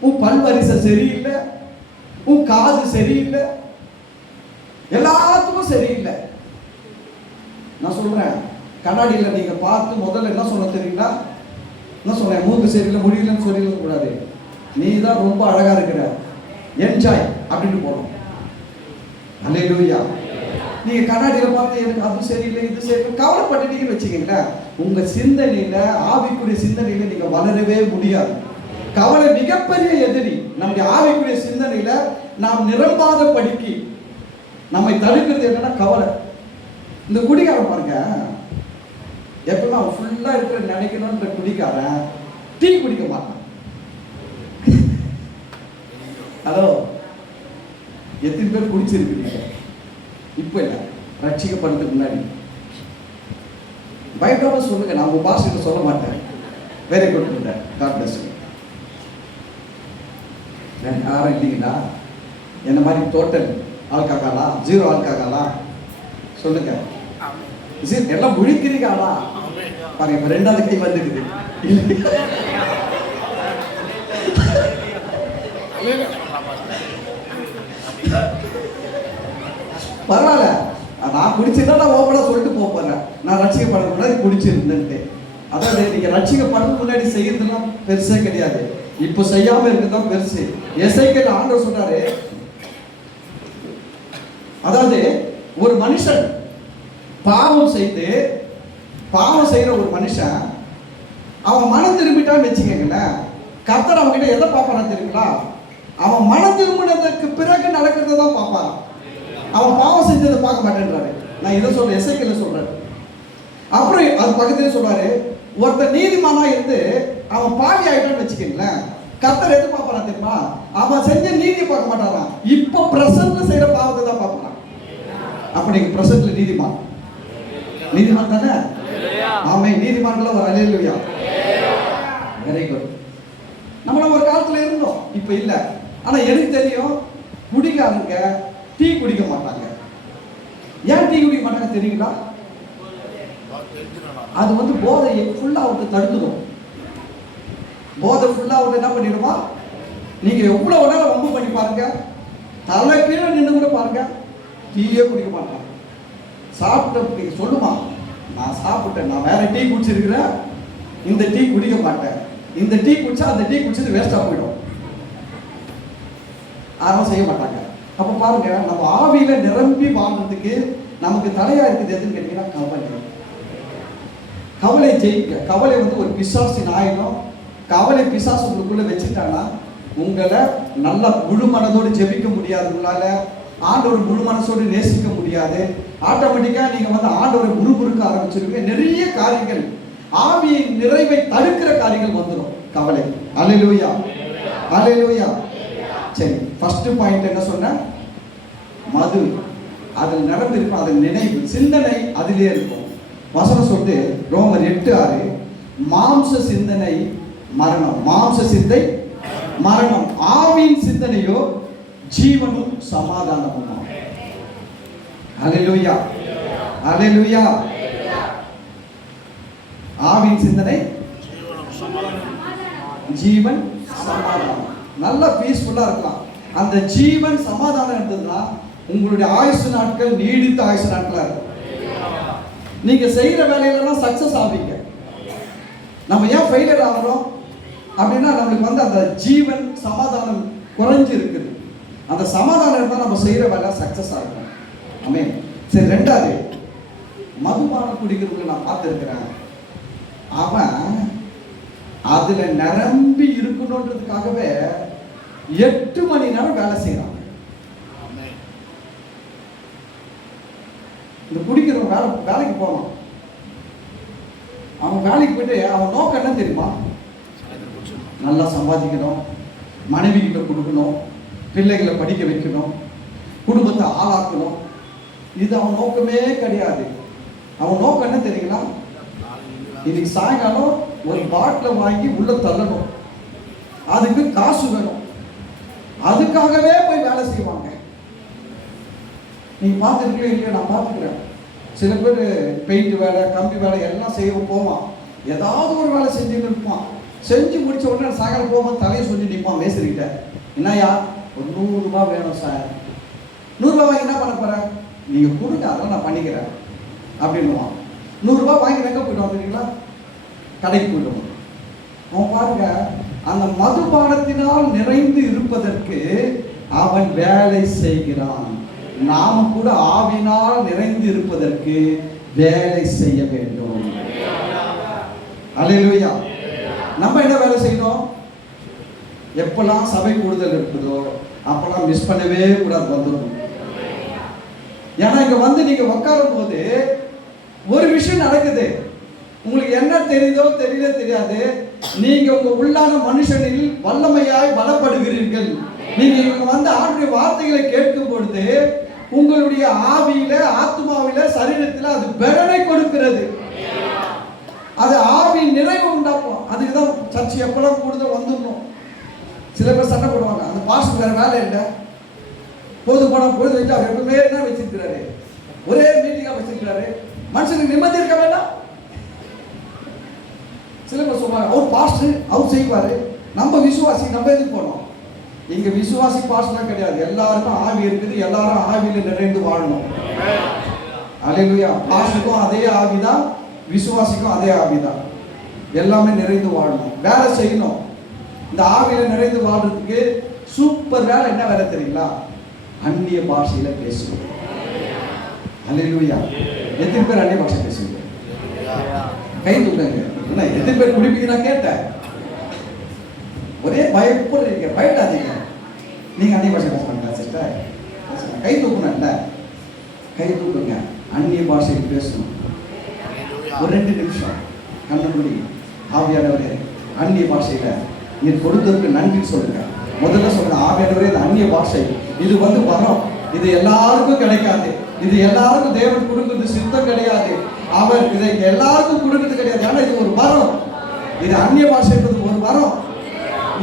உன் பல்வரிசை சரியில்லை, உன் காது சரியில்லை, எல்லாத்துக்கும் சரியில்லை. நான் சொல்றேன், கண்ணாடியில் நீங்க பார்த்து முதல்ல என்ன சொல்ல தெரியுங்களா? என்ன சொல்றேன்? மூக்கு சரியில்லை, முடியலன்னு சொல்லிட கூடாது. நீ தான் ரொம்ப அழகா இருக்கிற, என்ஜாய் அப்படின்னு போகணும். அல்லேலூயா. நீங்க கண்ணாடியில பார்த்து எனக்கு அது சரியில்லை இது சரியில்லை கவலைப்பட்டுட்டீங்கன்னு வச்சுக்கீங்களேன், உங்க சிந்தனையில ஆவிக்குரிய சிந்தனையில நீங்க வளரவே முடியாது. கவலை மிகப்பெரிய எதிரி. நம்முடைய ஆவிக்குரிய சிந்தனையில நாம் நிரம்பாத படிக்கு நம்மை தடுக்கிறது என்னன்னா கவலை. இந்த குடிகாரன் பாருங்க, எப்பவுமே அவன் ஃபுல்லா இருக்கிற நினைக்கணும்ன்ற குடிக்காரன் டீ குடிக்க மாட்டான். ஹலோ, எத்தனை பேர் குடிச்சிருக்கீங்க? இப்ப இல்ல, ரட்சிக்கப்படுறதுக்கு முன்னாடி பயப்படாம சொல்லுங்க. நான் உங்க பாஷையில சொல்ல மாட்டேன். Very good, God bless you. யாரும் இல்லைங்களா என்ன மாதிரி டோட்டல் ஆள்காக்காளா, ஜீரோ ஆள்காக்காளா சொல்லுங்க. எல்லாம் முழிக்கிறீங்களா பாருங்க. இப்ப ரெண்டாவது கை வந்துக்குது. பரவாயில்ல, நான் குடிச்சிருந்தா நான் ஓப்பனா சொல்லிட்டு போறேன். நான் ரட்சிக்கப்படுறது முன்னாடி குடிச்சிருந்தேன்ட்டு. அதாவது நீங்க ரட்சிக்கப்படுறது முன்னாடி செய்யறதுலாம் பெருசே கிடையாது, இப்போ செய்யாம இருக்குதான் பெருசு. எசேக்கியேல் ஆண்டவர் சொல்றாரு, அதாவது ஒரு மனுஷன் பாவம் செய்யற ஒரு மனுஷன் அவன் மனம் திரும்பிட்டான்னு வச்சுக்கங்களேன், கர்த்தர் அவன் கிட்ட எதை பார்ப்பானா தெரியுங்களா? அவன் மனம் திரும்பினதுக்கு பிறகு நடக்கிறத தான் பார்ப்பான். அவன் பாவம் செஞ்சதை பார்க்க மாட்டேன்றாரு. நான் இதை சொல்றேன், எசேக்கியேல் சொல்றேன். அப்புறம் அது பக்கத்துல சொல்றாரு, ஒருத்தர் நீதிமானா இருந்து அவன் பாவி ஆயிட்டான்னு வச்சுக்கீங்களேன், கர்த்தர் எது பார்ப்பானா தெரியுமா? அவன் செஞ்ச நீதியை பார்க்க மாட்டாரான், இப்போ பிரசன்ட்ல செய்யற பாவத்தை தான் பார்ப்பான். அப்ப நீங்க பிரசன்ட்ல நீதிமான் தானே? ஆமே, நீதிமான்கள ஒரு அல்லேலூயா. Very good. நம்மள ஒரு காலத்துல இருந்தோம், இப்ப இல்ல. ஆனா எனக்கு தெரியும், குடிக்காரங்க டீ குடிக்க மாட்டாங்க. ஏன் டீ குடிக்க மாட்டாங்க தெரியுங்களா? அது வந்து போதை ஃபுல்லா அவருக்கு தடுத்துடும். போதை ஃபுல்லா அவருக்கு என்ன பண்ணிடுமா? நீங்க எவ்வளவு நேரம் வம்பு பண்ணி பாருங்க, தலை கீழே நின்று கூட பாருங்க, டீயே குடிக்க மாட்டாங்க. சாப்பிட்ட சொல்லுமா, நான் சாப்பிட்டேன், நான் வேற டீ குடிச்சிருக்கிறேன், இந்த டீ குடிக்க மாட்டேன், இந்த டீ குடிச்சா அந்த டீ குடிச்சது வேஸ்டா போயிடும். யாரும் செய்ய மாட்டாங்க. அப்ப பாருங்க, நம்ம ஆவியில நிரம்பி வாழ்றதுக்கு நமக்கு தடையா இருக்குது எதுன்னு கேட்டீங்கன்னா கவலை. கவலை ஜெயிக்க. கவலை வந்து ஒரு பிசாசின் ஆயுதம். கவலை பிசாசு உங்களுக்குள்ள வச்சுட்டானா உங்களை நல்லா முழு மனதோடு ஜெபிக்க முடியாது, உங்களால ஆண்டவர் முழு மனசோடு நேசிக்க முடியாது. ஆட்டோமேட்டிக்கா நீங்க வந்து ஆண்டவரை முறுமுறுக்க ஆரம்பிச்சிருவீங்க. நிறைய காரியங்கள், ஆவியின் நிறைவை தடுக்கிற காரியங்கள் வந்துடும் கவலை. அல்லேலூயா, அல்லேலூயா. சரி, ஃபர்ஸ்ட் பாயிண்ட் என்ன சொன்ன? மது. அதில் நடந்து இருக்கும், அதன் நினைவு சிந்தனை அதிலே இருக்கும். வசனம் சொல்லிட்டு ரோமர் 8:6, மாம்ச சிந்தனை மரணம், மாம்ச சிந்தை மரணம், ஆவியின் சிந்தனையோ ஜீவனும் சமாதானமும். அல்லேலூயா, அல்லேலூயா. ஆவியின் சிந்தனை ஜீவன் சமாதானம், நல்ல பீஸ்ஃபுல்லா இருக்கலாம். அந்த ஜீவன் சமாதானம் இருந்ததுன்னா உங்களுடைய ஆயுசு நாட்கள் நீடித்த ஆயுசு நாட்களா இருக்கும். நீங்க செய்யற வேலையிலலாம் சக்சஸ் ஆவீங்க. நம்ம ஏன் ஃபெயிலியர் ஆகிறோம் அப்படின்னா நம்மளுக்கு வந்து அந்த ஜீவன் சமாதானம் குறைஞ்சு இருக்குது. அந்த சமாதானம் இருந்தால் நம்ம செய்யற வேலை சக்சஸ் ஆகும். ஆமென். சரி, ரெண்டாவது, மதுபானம் குடிக்கிறவங்க நான் பார்த்துருக்கிறேன். அவன் அதுல நிரம்பி இருக்கணுன்றதுக்காகவே 8 மணி நேரம் வேலை செய்யறான். இந்த குடிக்கிறவன் வேலைக்கு போவான். அவன் வேலைக்கு போயிட்டு அவன் நோக்கம் என்ன தெரியுமா? நல்லா சம்பாதிக்கணும், மனைவி கிட்ட கொடுக்கணும், பிள்ளைகளை படிக்க வைக்கணும், குடும்பத்தை ஆளாக்கணும். இது அவன் நோக்கமே கிடையாது. அவன் நோக்கம் என்ன தெரியுங்களா? இன்னைக்கு சாயங்காலம் ஒரு பாட்டில் வாங்கி உள்ள தள்ளணும், அதுக்கு காசு வேணும், அதுக்காகவே போய் வேலை செய்வாங்க. நீங்க பார்த்துருக்கீங்களோ இல்லையோ, நான் பார்த்துக்கிறேன். சில பேர் பெயிண்ட் வேலை, கம்பி வேலை எல்லாம் செய்ய போவான். ஏதாவது ஒரு வேலை செஞ்சுன்னு இருப்பான். செஞ்சு முடிச்ச உடனே சாயங்காலம் போகும்போது தலையை சொல்லி நிற்பான் மேஸ்திரிகிட்ட, என்னையா ஒரு 100 ரூபாய் வேணும் சார். 100 ரூபாய் வாங்கி என்ன பண்ண போறேன்? நீங்க கொடுங்க, அதெல்லாம் நான் பண்ணிக்கிறேன் அப்படின்னுவான். 100 ரூபாய் வாங்கி எங்க போயிடுவான் தெரியுங்களா? கடைக்கு போயிடுவான். அவன் பாருங்க, அந்த மதுபானத்தினால் நிறைந்து இருப்பதற்கு அவன் வேலை செய்கிறான். நாம கூட ஆவினால் நிறைந்து இருப்பதற்கு வேலை செய்ய வேண்டும். அல்லேலூயா. நம்ம என்ன வேலை செய்யணும்? எப்பெல்லாம் சபை கூடுதல் இருக்குதோ அப்பெல்லாம் மிஸ் பண்ணவே கூடாது, வந்துடும். ஏன்னா இங்க வந்து நீங்க உட்காரும் போது ஒரு விஷயம் நடக்குது. உங்களுக்கு என்ன தெரியுதோ தெரியல தெரியாது, நீங்க உங்க உள்ளான மனுஷனில் வல்லமையாய் பலப்படுகிறீர்கள். நீங்க இவங்க வந்து ஆண்டுடைய வார்த்தைகளை கேட்கும் பொழுது உங்களுடைய ஆவியில, ஆத்மாவில, சரீரத்தில் அது பலனை கொடுக்கிறது. அது ஆவி நிறைவு உண்டாக்கும். அதுக்குதான் சர்ச்சை எப்பெல்லாம் கூடுதல் வந்துடணும். சில பேர் சண்டை போடுவாங்க, அந்த பாஸ்டர் வேற வேலை இல்லை, பொது பணம் பொழுது வச்சு அவர் எப்பவுமே என்ன வச்சிருக்கிறாரு, ஒரே மீட்டிங்கா வச்சிருக்கிறாரு, மனுஷனுக்கு நிம்மதி இருக்க வேண்டாம். சில பேர் சொல்லுவாங்க, அவர் பாஸ்டர், அவர் செய்வாரு, நம்ம விசுவாசி, நம்ம எதுக்கு போனோம்? இங்க விசுவாசி பாஸ்டர் கிடையாது, எல்லாருக்கும் ஆவி இருக்குது, எல்லாரும் ஆவியில நிறைந்து வாழணும். அல்லேலூயா. பாஸ்டருக்கும் அதே ஆவிதான், விசுவாசிக்கும் அதே ஆவிதான். எல்லாமே நிறைந்து வாழணும், வேலை செய்யணும். இந்த ஆவியில நிறைந்து வாழ்றதுக்கு சூப்பர் வேலை என்ன வேலை தெரியுங்களா? அந்நிய பாஷையில பேசுவோம். அல்லேலூயா. எத்தனை பேர் அந்நிய பாஷை பேசுவீங்க? கை தூக்குங்க. என்ன எத்தனை பேர் குடிப்பீங்க? நான் கேட்டேன். ஒரே பயப்படுறீங்க, பயப்படாதீங்க. நீங்க அந்நிய பாஷை பேசுறீங்களா சிஸ்டர்? கை தூக்கணும்ல, கை தூக்குங்க. அந்நிய பாஷையில் பேசணும். ஒரு 2 நிமிஷம் கண்ண மூடி, ஆவியானவரே அந்நிய பாஷையில நீர் கொடுத்ததற்கு நன்றி சொல்லுங்க. முதல்ல சொல்லுங்க, ஆவியானவரே இந்த அந்நிய பாஷை இது வந்து வரும், இது எல்லாருக்கும் கிடைக்காது, இது எல்லாருக்கும் தேவன் கொடுக்கிறது சித்தம் கிடையாது, அவர் இதை எல்லாருக்கும் கொடுக்கிறது கிடையாது. ஆனா இது ஒரு வரம், இது அந்நிய பாஷை என்பது ஒரு வரம்.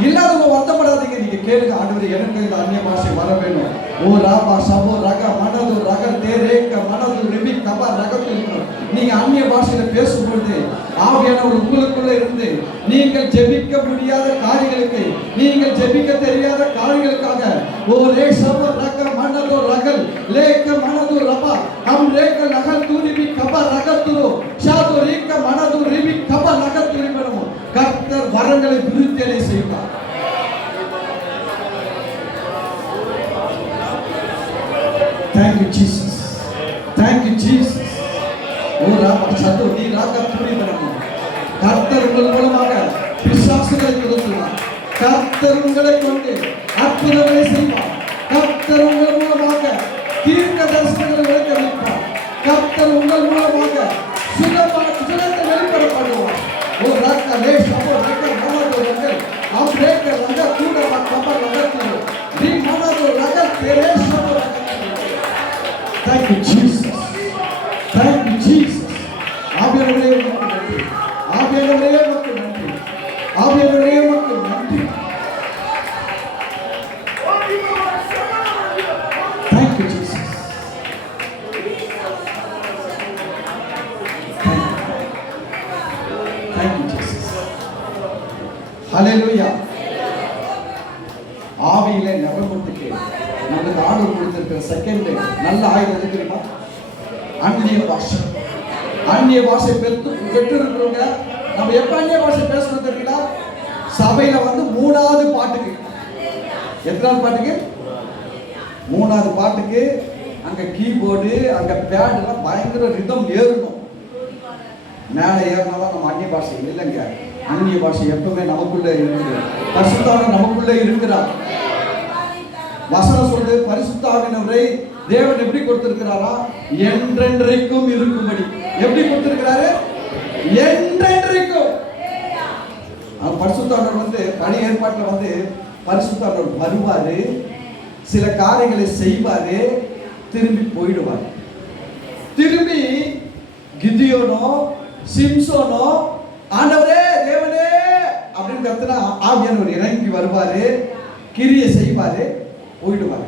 இல்லாதவங்க வருத்தப்படாதீங்க, நீங்க கேளுங்க, ஆண்டவரே எனக்கு இந்த அந்நிய பாஷை வர வேணும். ஓ ராபா சபோ ரக மனது ரக தேரேக்க மனது ரிபி கபா ரகத்து இருக்கணும். நீங்க அந்நிய பாஷையில பேசும்பொழுது ஆவியானவர் உங்களுக்குள்ள இருந்து நீங்கள் ஜெபிக்க முடியாத காரியங்களுக்கு, நீங்கள் ஜெபிக்க தெரியாத காரியங்களுக்காக ஓ ரே சபோ ரக மனது ரகல் லேக்க மனது ரபா ஹம் ரேக்க நகல் துரிபி கபா ரகத்துரு ஷாது ரீக்க மனது ரிபி கபா ரகத்து இருக்கணும். கர்த்தர் வரங்களை விருத்தியடை செய்வார். Thank you Jesus. Thank you Jesus. ஓ ராபா சது நீ ராகா துரி வரணும். கர்த்தர் உங்கள் மூலமாக பிசாசுகளை துரத்துவார். கர்த்தர் உங்களை கொண்டு அற்புதங்களை செய்வார். கர்த்தர் உங்கள் மூலமாக தீர்க்க தரிசனங்களை விளக்க வைப்பார். கர்த்தர் உங்கள் மூலமாக சுகத்தை வெளிப்பட பண்ணுவார். ஓ ராகா லேஷமோ ராகா மனதோ ரகல் ஆம் ரேக்க ரகா கூட கபா ரகத்து நீ மனதோ ரகல் தேரேஷமோ ரகல். Thank you Jesus. Thank you Jesus. ஆவியானவரே உமக்கு நன்றி. ஆவியானவரே உமக்கு நன்றி. ஆவியானவரே உமக்கு நன்றி. Thank you Jesus. Thank you Jesus. Hallelujah. ஆவியிலே நிரம்புறதுக்கு நமக்கு ஆண்டவர் கொடுத்த கொடுத்திருக்கிற செகண்ட் நல்ல ஆயுதம் எது தெரியுமா? அந்நிய பாஷை. அந்நிய பாஷை பெற்று இருக்கிறவங்க நம்ம எப்ப அந்நிய பாஷை பேசணும் தெரியுங்களா? சபையில வந்து 3வது பாட்டுக்கு. எத்தனாவது பாட்டுக்கு? 3வது பாட்டுக்கு. அங்க கீபோர்டு, அங்க பேட் எல்லாம் பயங்கர ரிதம் ஏறணும். மேலே ஏறினாதான் நம்ம அந்நிய பாஷை இல்லைங்க. அந்நிய பாஷை எப்பவுமே நமக்குள்ள இருக்குது. பரிசுத்தாவினர் நமக்குள்ள இருக்கிறார். வசனம் சொல்லு, பரிசுத்தாவினரை தேவன் எப்படி கொடுத்திருக்கிறாரா? என்றென்றைக்கும் இருக்கும்படி. எப்படி கொடுத்திருக்கிறாரு? என்றென்றைக்கும். பரிசுத்தாவினர் வந்து பழைய ஏற்பாட்டில் வந்து பரிசுத்தாவினர் வருவாரு, சில காரியங்களை செய்வாரு, திரும்பி போயிடுவார். திரும்பி கிதியோனோ சிம்சோனோ ஆண்டவரே தேவனே அப்படின்னு கத்துனா ஆவியானவர் இறங்கி வருவாரு, கிரியை செய்வாரு, போயிடுவாரு.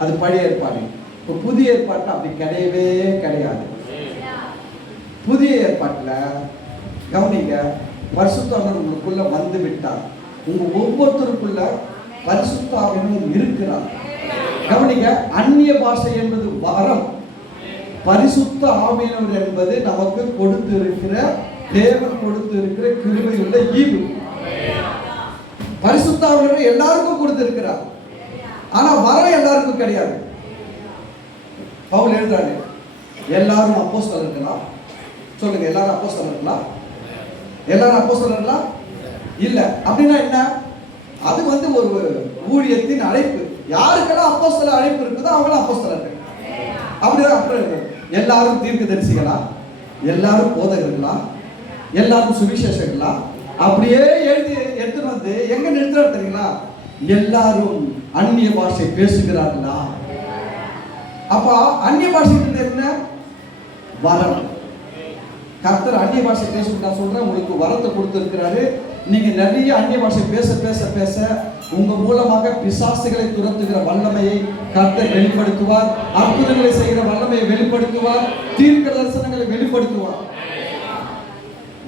அது பழைய ஏற்பாடு. இப்போ புதிய ஏற்பாட்டில் அப்படி கிடையவே கிடையாது. புதிய ஏற்பாட்டில் கவனிங்க, பரிசுத்தாவினர் உங்களுக்குள்ள வந்து விட்டார். உங்க ஒவ்வொருத்தருக்குள்ள பரிசுத்தாவினர் இருக்கிறார். கவனிங்க, அந்நிய பாஷை என்பது வரம், பரிசுத்த ஆவியானவர் என்பது நமக்கு கொடுத்து இருக்கிற, தேவன் கொடுத்து இருக்கிற கிருபையுள்ள ஈவு. பரிசுத்த ஆவியானவர் எல்லாருக்கும் கொடுத்து இருக்கிறார். ஆனா வரம் எல்லாருக்கும் கிடையாது. பவுல் எழுதுறாரு, எல்லாரும் அப்போஸ்தலர்களா? சொல்லுங்க, எல்லாரும் அப்போஸ்தலர்களா? எல்லாரும் அப்போஸ்தலர்களா? இல்ல. அப்படின்னா என்ன? அது வந்து ஒரு ஊழியத்தின் அழைப்பு. யாருக்கெல்லாம் அப்போஸ்தல அழைப்பு இருக்குதோ அவங்களாம் அப்போஸ்தலர்கள். அப்படிதான். எல்லாரும் தீர்க்கதரிசிகளா? எல்லாரும் போதகர்களா? எல்லாரும் சுவிசேஷங்களா? அப்படியே எழுதி எடுத்துட்டு வந்து எங்க நிறுத்துறாரு தெரியுங்களா? எல்லாரும் அந்நிய பாஷை பேசுகிறார்களா? அப்ப அந்நிய பாஷை என்ன? வரம். கர்த்தர் அந்நிய பாஷை பேசுறது நான் சொல்றேன், உங்களுக்கு வரத்தை கொடுத்திருக்கிறாரு. நீங்க நிறைய அந்நிய பாஷை பேச பேச பேச உங்க மூலமாக பிசாசுகளை துரத்துகிற வல்லமையை கர்த்தர் வெளிப்படுத்துவார். அற்புதங்களை செய்கிற வல்லமையை வெளிப்படுத்துவார். தீர்க்க தரிசனங்களை வெளிப்படுத்துவார்.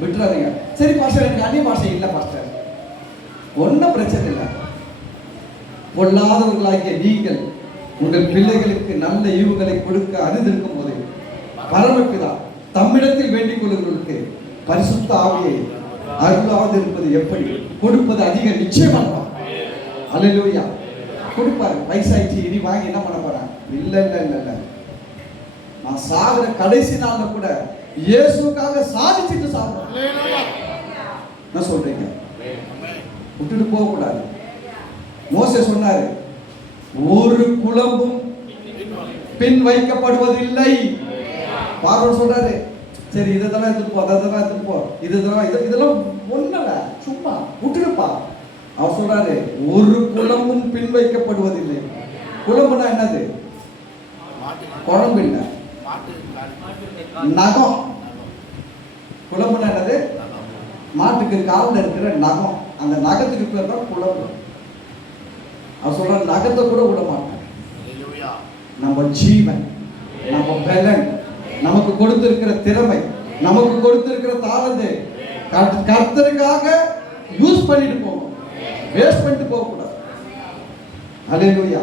விட்டுறாதீங்க. சரி பாஸ்டர், எனக்கு அந்நிய பாஷை இல்லை பாஸ்டர். ஒன்றும் பிரச்சனை இல்லை. பொல்லாதவர்களாகிய நீங்கள் உங்கள் பிள்ளைகளுக்கு நல்ல ஈவுகளை கொடுக்க அறிந்திருக்கும் போது பரமபிதா தம்மிடத்தில் வேண்டிக் கொள்ளுகிறவர்களுக்கு பரிசுத்த ஆவியை அருளாது இருப்பது எப்படி? கொடுப்பது அதிக நிச்சயமாக. அல்லேலூயா. கொடுப்பாரு. வயசாயிடுச்சு, இனி வாங்கி என்ன பண்ண போறேன்? இல்ல இல்ல இல்ல இல்ல. நான் சாகுற கடைசி நாள்ல கூட இயேசுக்காக சாதிச்சுட்டு சாகுறேன். என்ன சொல்றீங்க? விட்டுட்டு போக கூடாது. மோசே சொன்னாரு, ஒரு குழம்பும் பின் வைக்கப்படுவதில்லை. பார்வன் சொல்றாரு, சரி இதெல்லாம் எடுத்துட்டு போ, அதெல்லாம் எடுத்துட்டு போ, இதெல்லாம் ஒண்ணுல சும்மா விட்டுடுப்பா. அவர் சொல்றாரு, ஒரு குழம்பும் பின் வைக்கப்படுவதில்லை. குழம்புனா என்னது? குழம்பு இல்ல, நகம். குழம்புனா என்னது? மாட்டுக்கு காலில் இருக்கிற நகம். அந்த நகத்துக்கு பேர் தான் குழம்பு. அவர் சொல்ற நகத்தை கூட விட மாட்டேன். நம்ம ஜீவன், நம்ம பலன், நமக்கு கொடுத்திருக்கிற திறமை, நமக்கு கொடுத்திருக்கிற தாளந்து கர்த்தருக்காக யூஸ் பண்ணிட்டு போகணும், வேஸ்ட் பண்ணிட்டு போக கூடாது. அல்லேலூயா.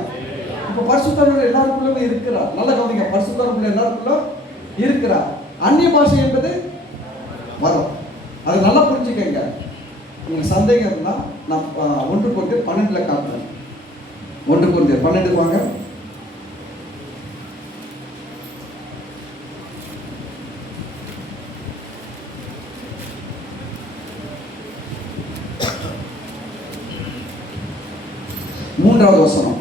இப்ப பரிசுத்தர் எல்லாருக்குள்ளே இருக்கிறார். நல்ல கவனிங்க, பரிசுத்தர் எல்லாருக்குள்ள இருக்கிறார். அந்நிய பாஷை என்பது வரும். அதை நல்லா புரிஞ்சுக்கங்க. உங்களுக்கு சந்தேகம் இருந்தா நான் 1 Corinthians 12 காட்டுறேன். 1 Corinthians 12 வாங்க. மூன்றாவது வசனம்.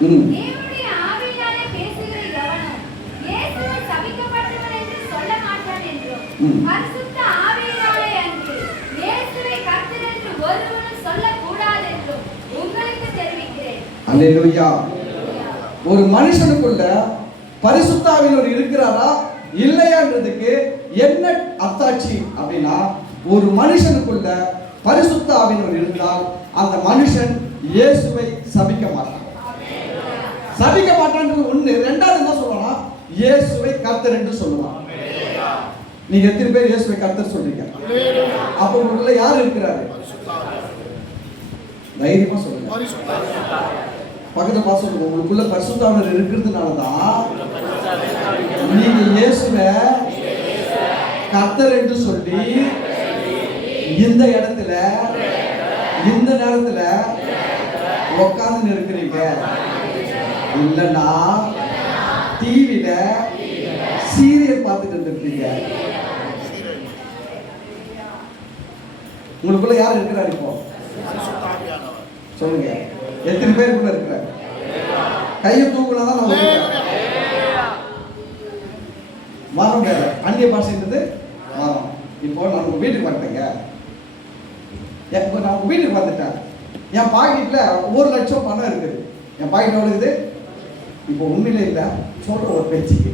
தேவனுடைய ஆவியினாலே பேசுகிற எவனும் இயேசுவை சபிக்கப்பட்டவன் என்று சொல்ல மாட்டான் என்றும், பரிசுத்த ஆவியினாலே அன்றி இயேசுவை கர்த்தர் என்று ஒருவனும் சொல்லக்கூடாது என்றும் உங்களுக்கு தெரிவிக்கிறேன். அல்லேலூயா. ஒரு மனுஷனுக்குள்ள பரிசுத்த ஆவியானவர் இருக்கிறாரா இல்லையான்றதுக்கு என்ன அத்தாட்சி அப்படின்னா, ஒரு மனுஷனுக்குள்ள பரிசுத்த ஆவியானவர் இருந்தால் அந்த மனுஷன் இயேசுவை சபிக்க மாட்டான். சபிக்க மாட்டான்றது ஒண்ணு. ரெண்டாவது என்ன சொல்லலாம்? இயேசுவை கர்த்தர் என்று சொல்லுவான். நீங்க எத்தனை பேர் இயேசுவை கர்த்தர் சொல்றீங்க? அப்ப உங்களுக்குள்ள யார் இருக்கிறாரு? தைரியமா சொல்லுங்க. பக்கத்துல பார்த்து சொல்லுங்க, உங்களுக்குள்ள பரிசுத்தாவினர் இருக்கிறதுனால தான் நீங்க இயேசுவை கர்த்தர் என்று சொல்லி இந்த இடத்துல இந்த நேரத்துல உட்கார்ந்து இருக்கிறீங்க. இல்லைன்னா டிவியில சீரியல் பார்த்துட்டு இருந்திருப்பீங்க. உங்களுக்குள்ள யார் இருக்கிறார் இப்போ சொல்லுங்க, எத்தனை பேருக்குள்ள இருக்கிற? கையை தூக்குனாதான் நான் மரம் வேற, அந்நிய பாஷைன்றது மரம். இப்போ நான் உங்க வீட்டுக்கு வந்துட்டேங்க, இப்போ நான் உங்க வீட்டுக்கு வந்துட்டேன், என் பாக்கெட்ல 1 லட்சம் பணம் இருக்குது. என் பாக்கெட் எவ்வளவு இருக்குது? இப்போ உண்மையில இல்லை, சொல்ற ஒரு பேச்சுக்கு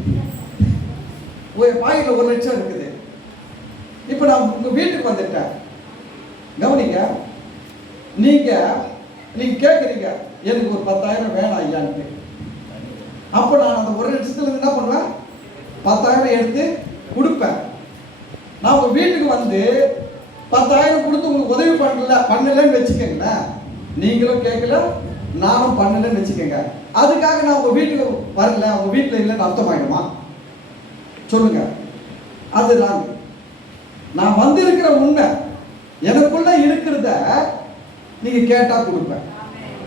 என் பாக்கெட்ல 1 லட்சம் இருக்குது. இப்போ நான் உங்க வீட்டுக்கு வந்துட்டேன். கவனிங்க, நீங்க கேட்குறீங்க எனக்கு ஒரு 10,000 வேணாம் ஐயான்ட்டு. அப்போ நான் அந்த 1 லட்சத்துல இருந்து என்ன பண்ணுவேன்? 10,000 எடுத்து கொடுப்பேன். நான் உங்க வீட்டுக்கு வந்து 10,000 கொடுத்து உங்களுக்கு உதவி பண்ணலன்னு வச்சுக்கோங்களேன். நீங்களும் கேட்கல, நானும் பண்ணலன்னு வச்சுக்கோங்க. அதுக்காக நான் உங்க வீட்டுக்கு வரல, உங்க வீட்டில் இல்லைன்னு அர்த்தமாயிடுமா? சொல்லுங்க. அது நான் வந்திருக்கிற உண்மை, எனக்குள்ள இருக்கிறத நீங்க கேட்டா கொடுப்பேன்.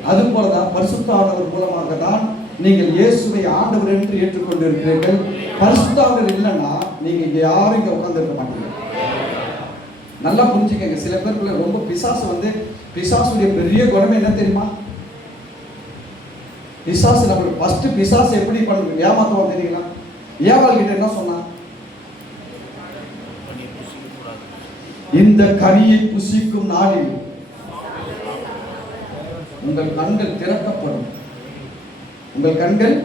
அது போலதான் பரிசுத்த ஆண்டவர் மூலமாக தான் நீங்கள் இயேசுவை ஆண்டவர் என்று ஏற்றுக்கொண்டு இருக்கிறீர்கள். பரிசுத்த ஆண்டவர் இல்லைன்னா நீங்க இங்க யாரும் இங்க உட்கார்ந்து இருக்க மாட்டீங்க. நல்லா புரிஞ்சுக்கங்க. சில பேருக்குள்ள ரொம்ப பிசாசுடைய பெரிய குணமே என்ன தெரியுமா? பிசாசு நம்மளுக்கு ஃபர்ஸ்ட் பிசாசு எப்படி பண்ணுது, ஏமாத்துவோம் தெரியுங்களா? ஏவாள் கிட்ட என்ன சொன்னா? இந்த கனியை புசிக்கும் நாளில் உங்கள் கண்கள் திறக்கப்படும். உங்கள் கண்கள்,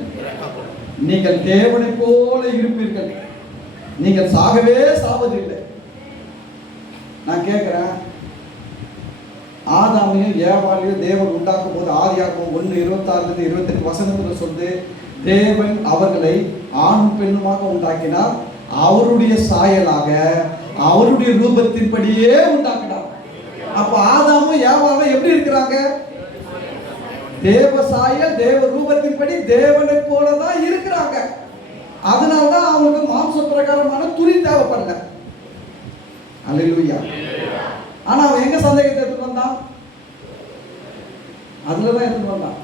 நீங்கள் தேவனை போல இருப்பீர்கள், நீங்கள் சாகவே சாவதில்லை. நான் கேட்கிறேன், ஆதாமையும் ஏவாளையும் தேவன் உண்டாக்கும் போது ஆதியாகமம் 1:26-28 சொல்லுது, தேவன் அவர்களை ஆணும் பெண்ணுமாக உண்டாக்கினார், அவருடைய சாயலாக அவருடைய ரூபத்தின்படியே உண்டாக்கினார். அப்ப ஆதாமும் ஏவாளும் எப்படி இருக்கிறாங்க? தேவ சாயல் தேவ ரூபத்தின்படி தேவனை போலதான் இருக்கிறாங்க. அதனாலதான் அவங்களுக்கு மாம்ச பிரகாரமான துணி தேவைப்படல. அல்லேலூயா. ஆனா அவன் எங்க சந்தேகத்தை எடுத்து வந்தான்? அதுலதான் எடுத்து வந்தான்.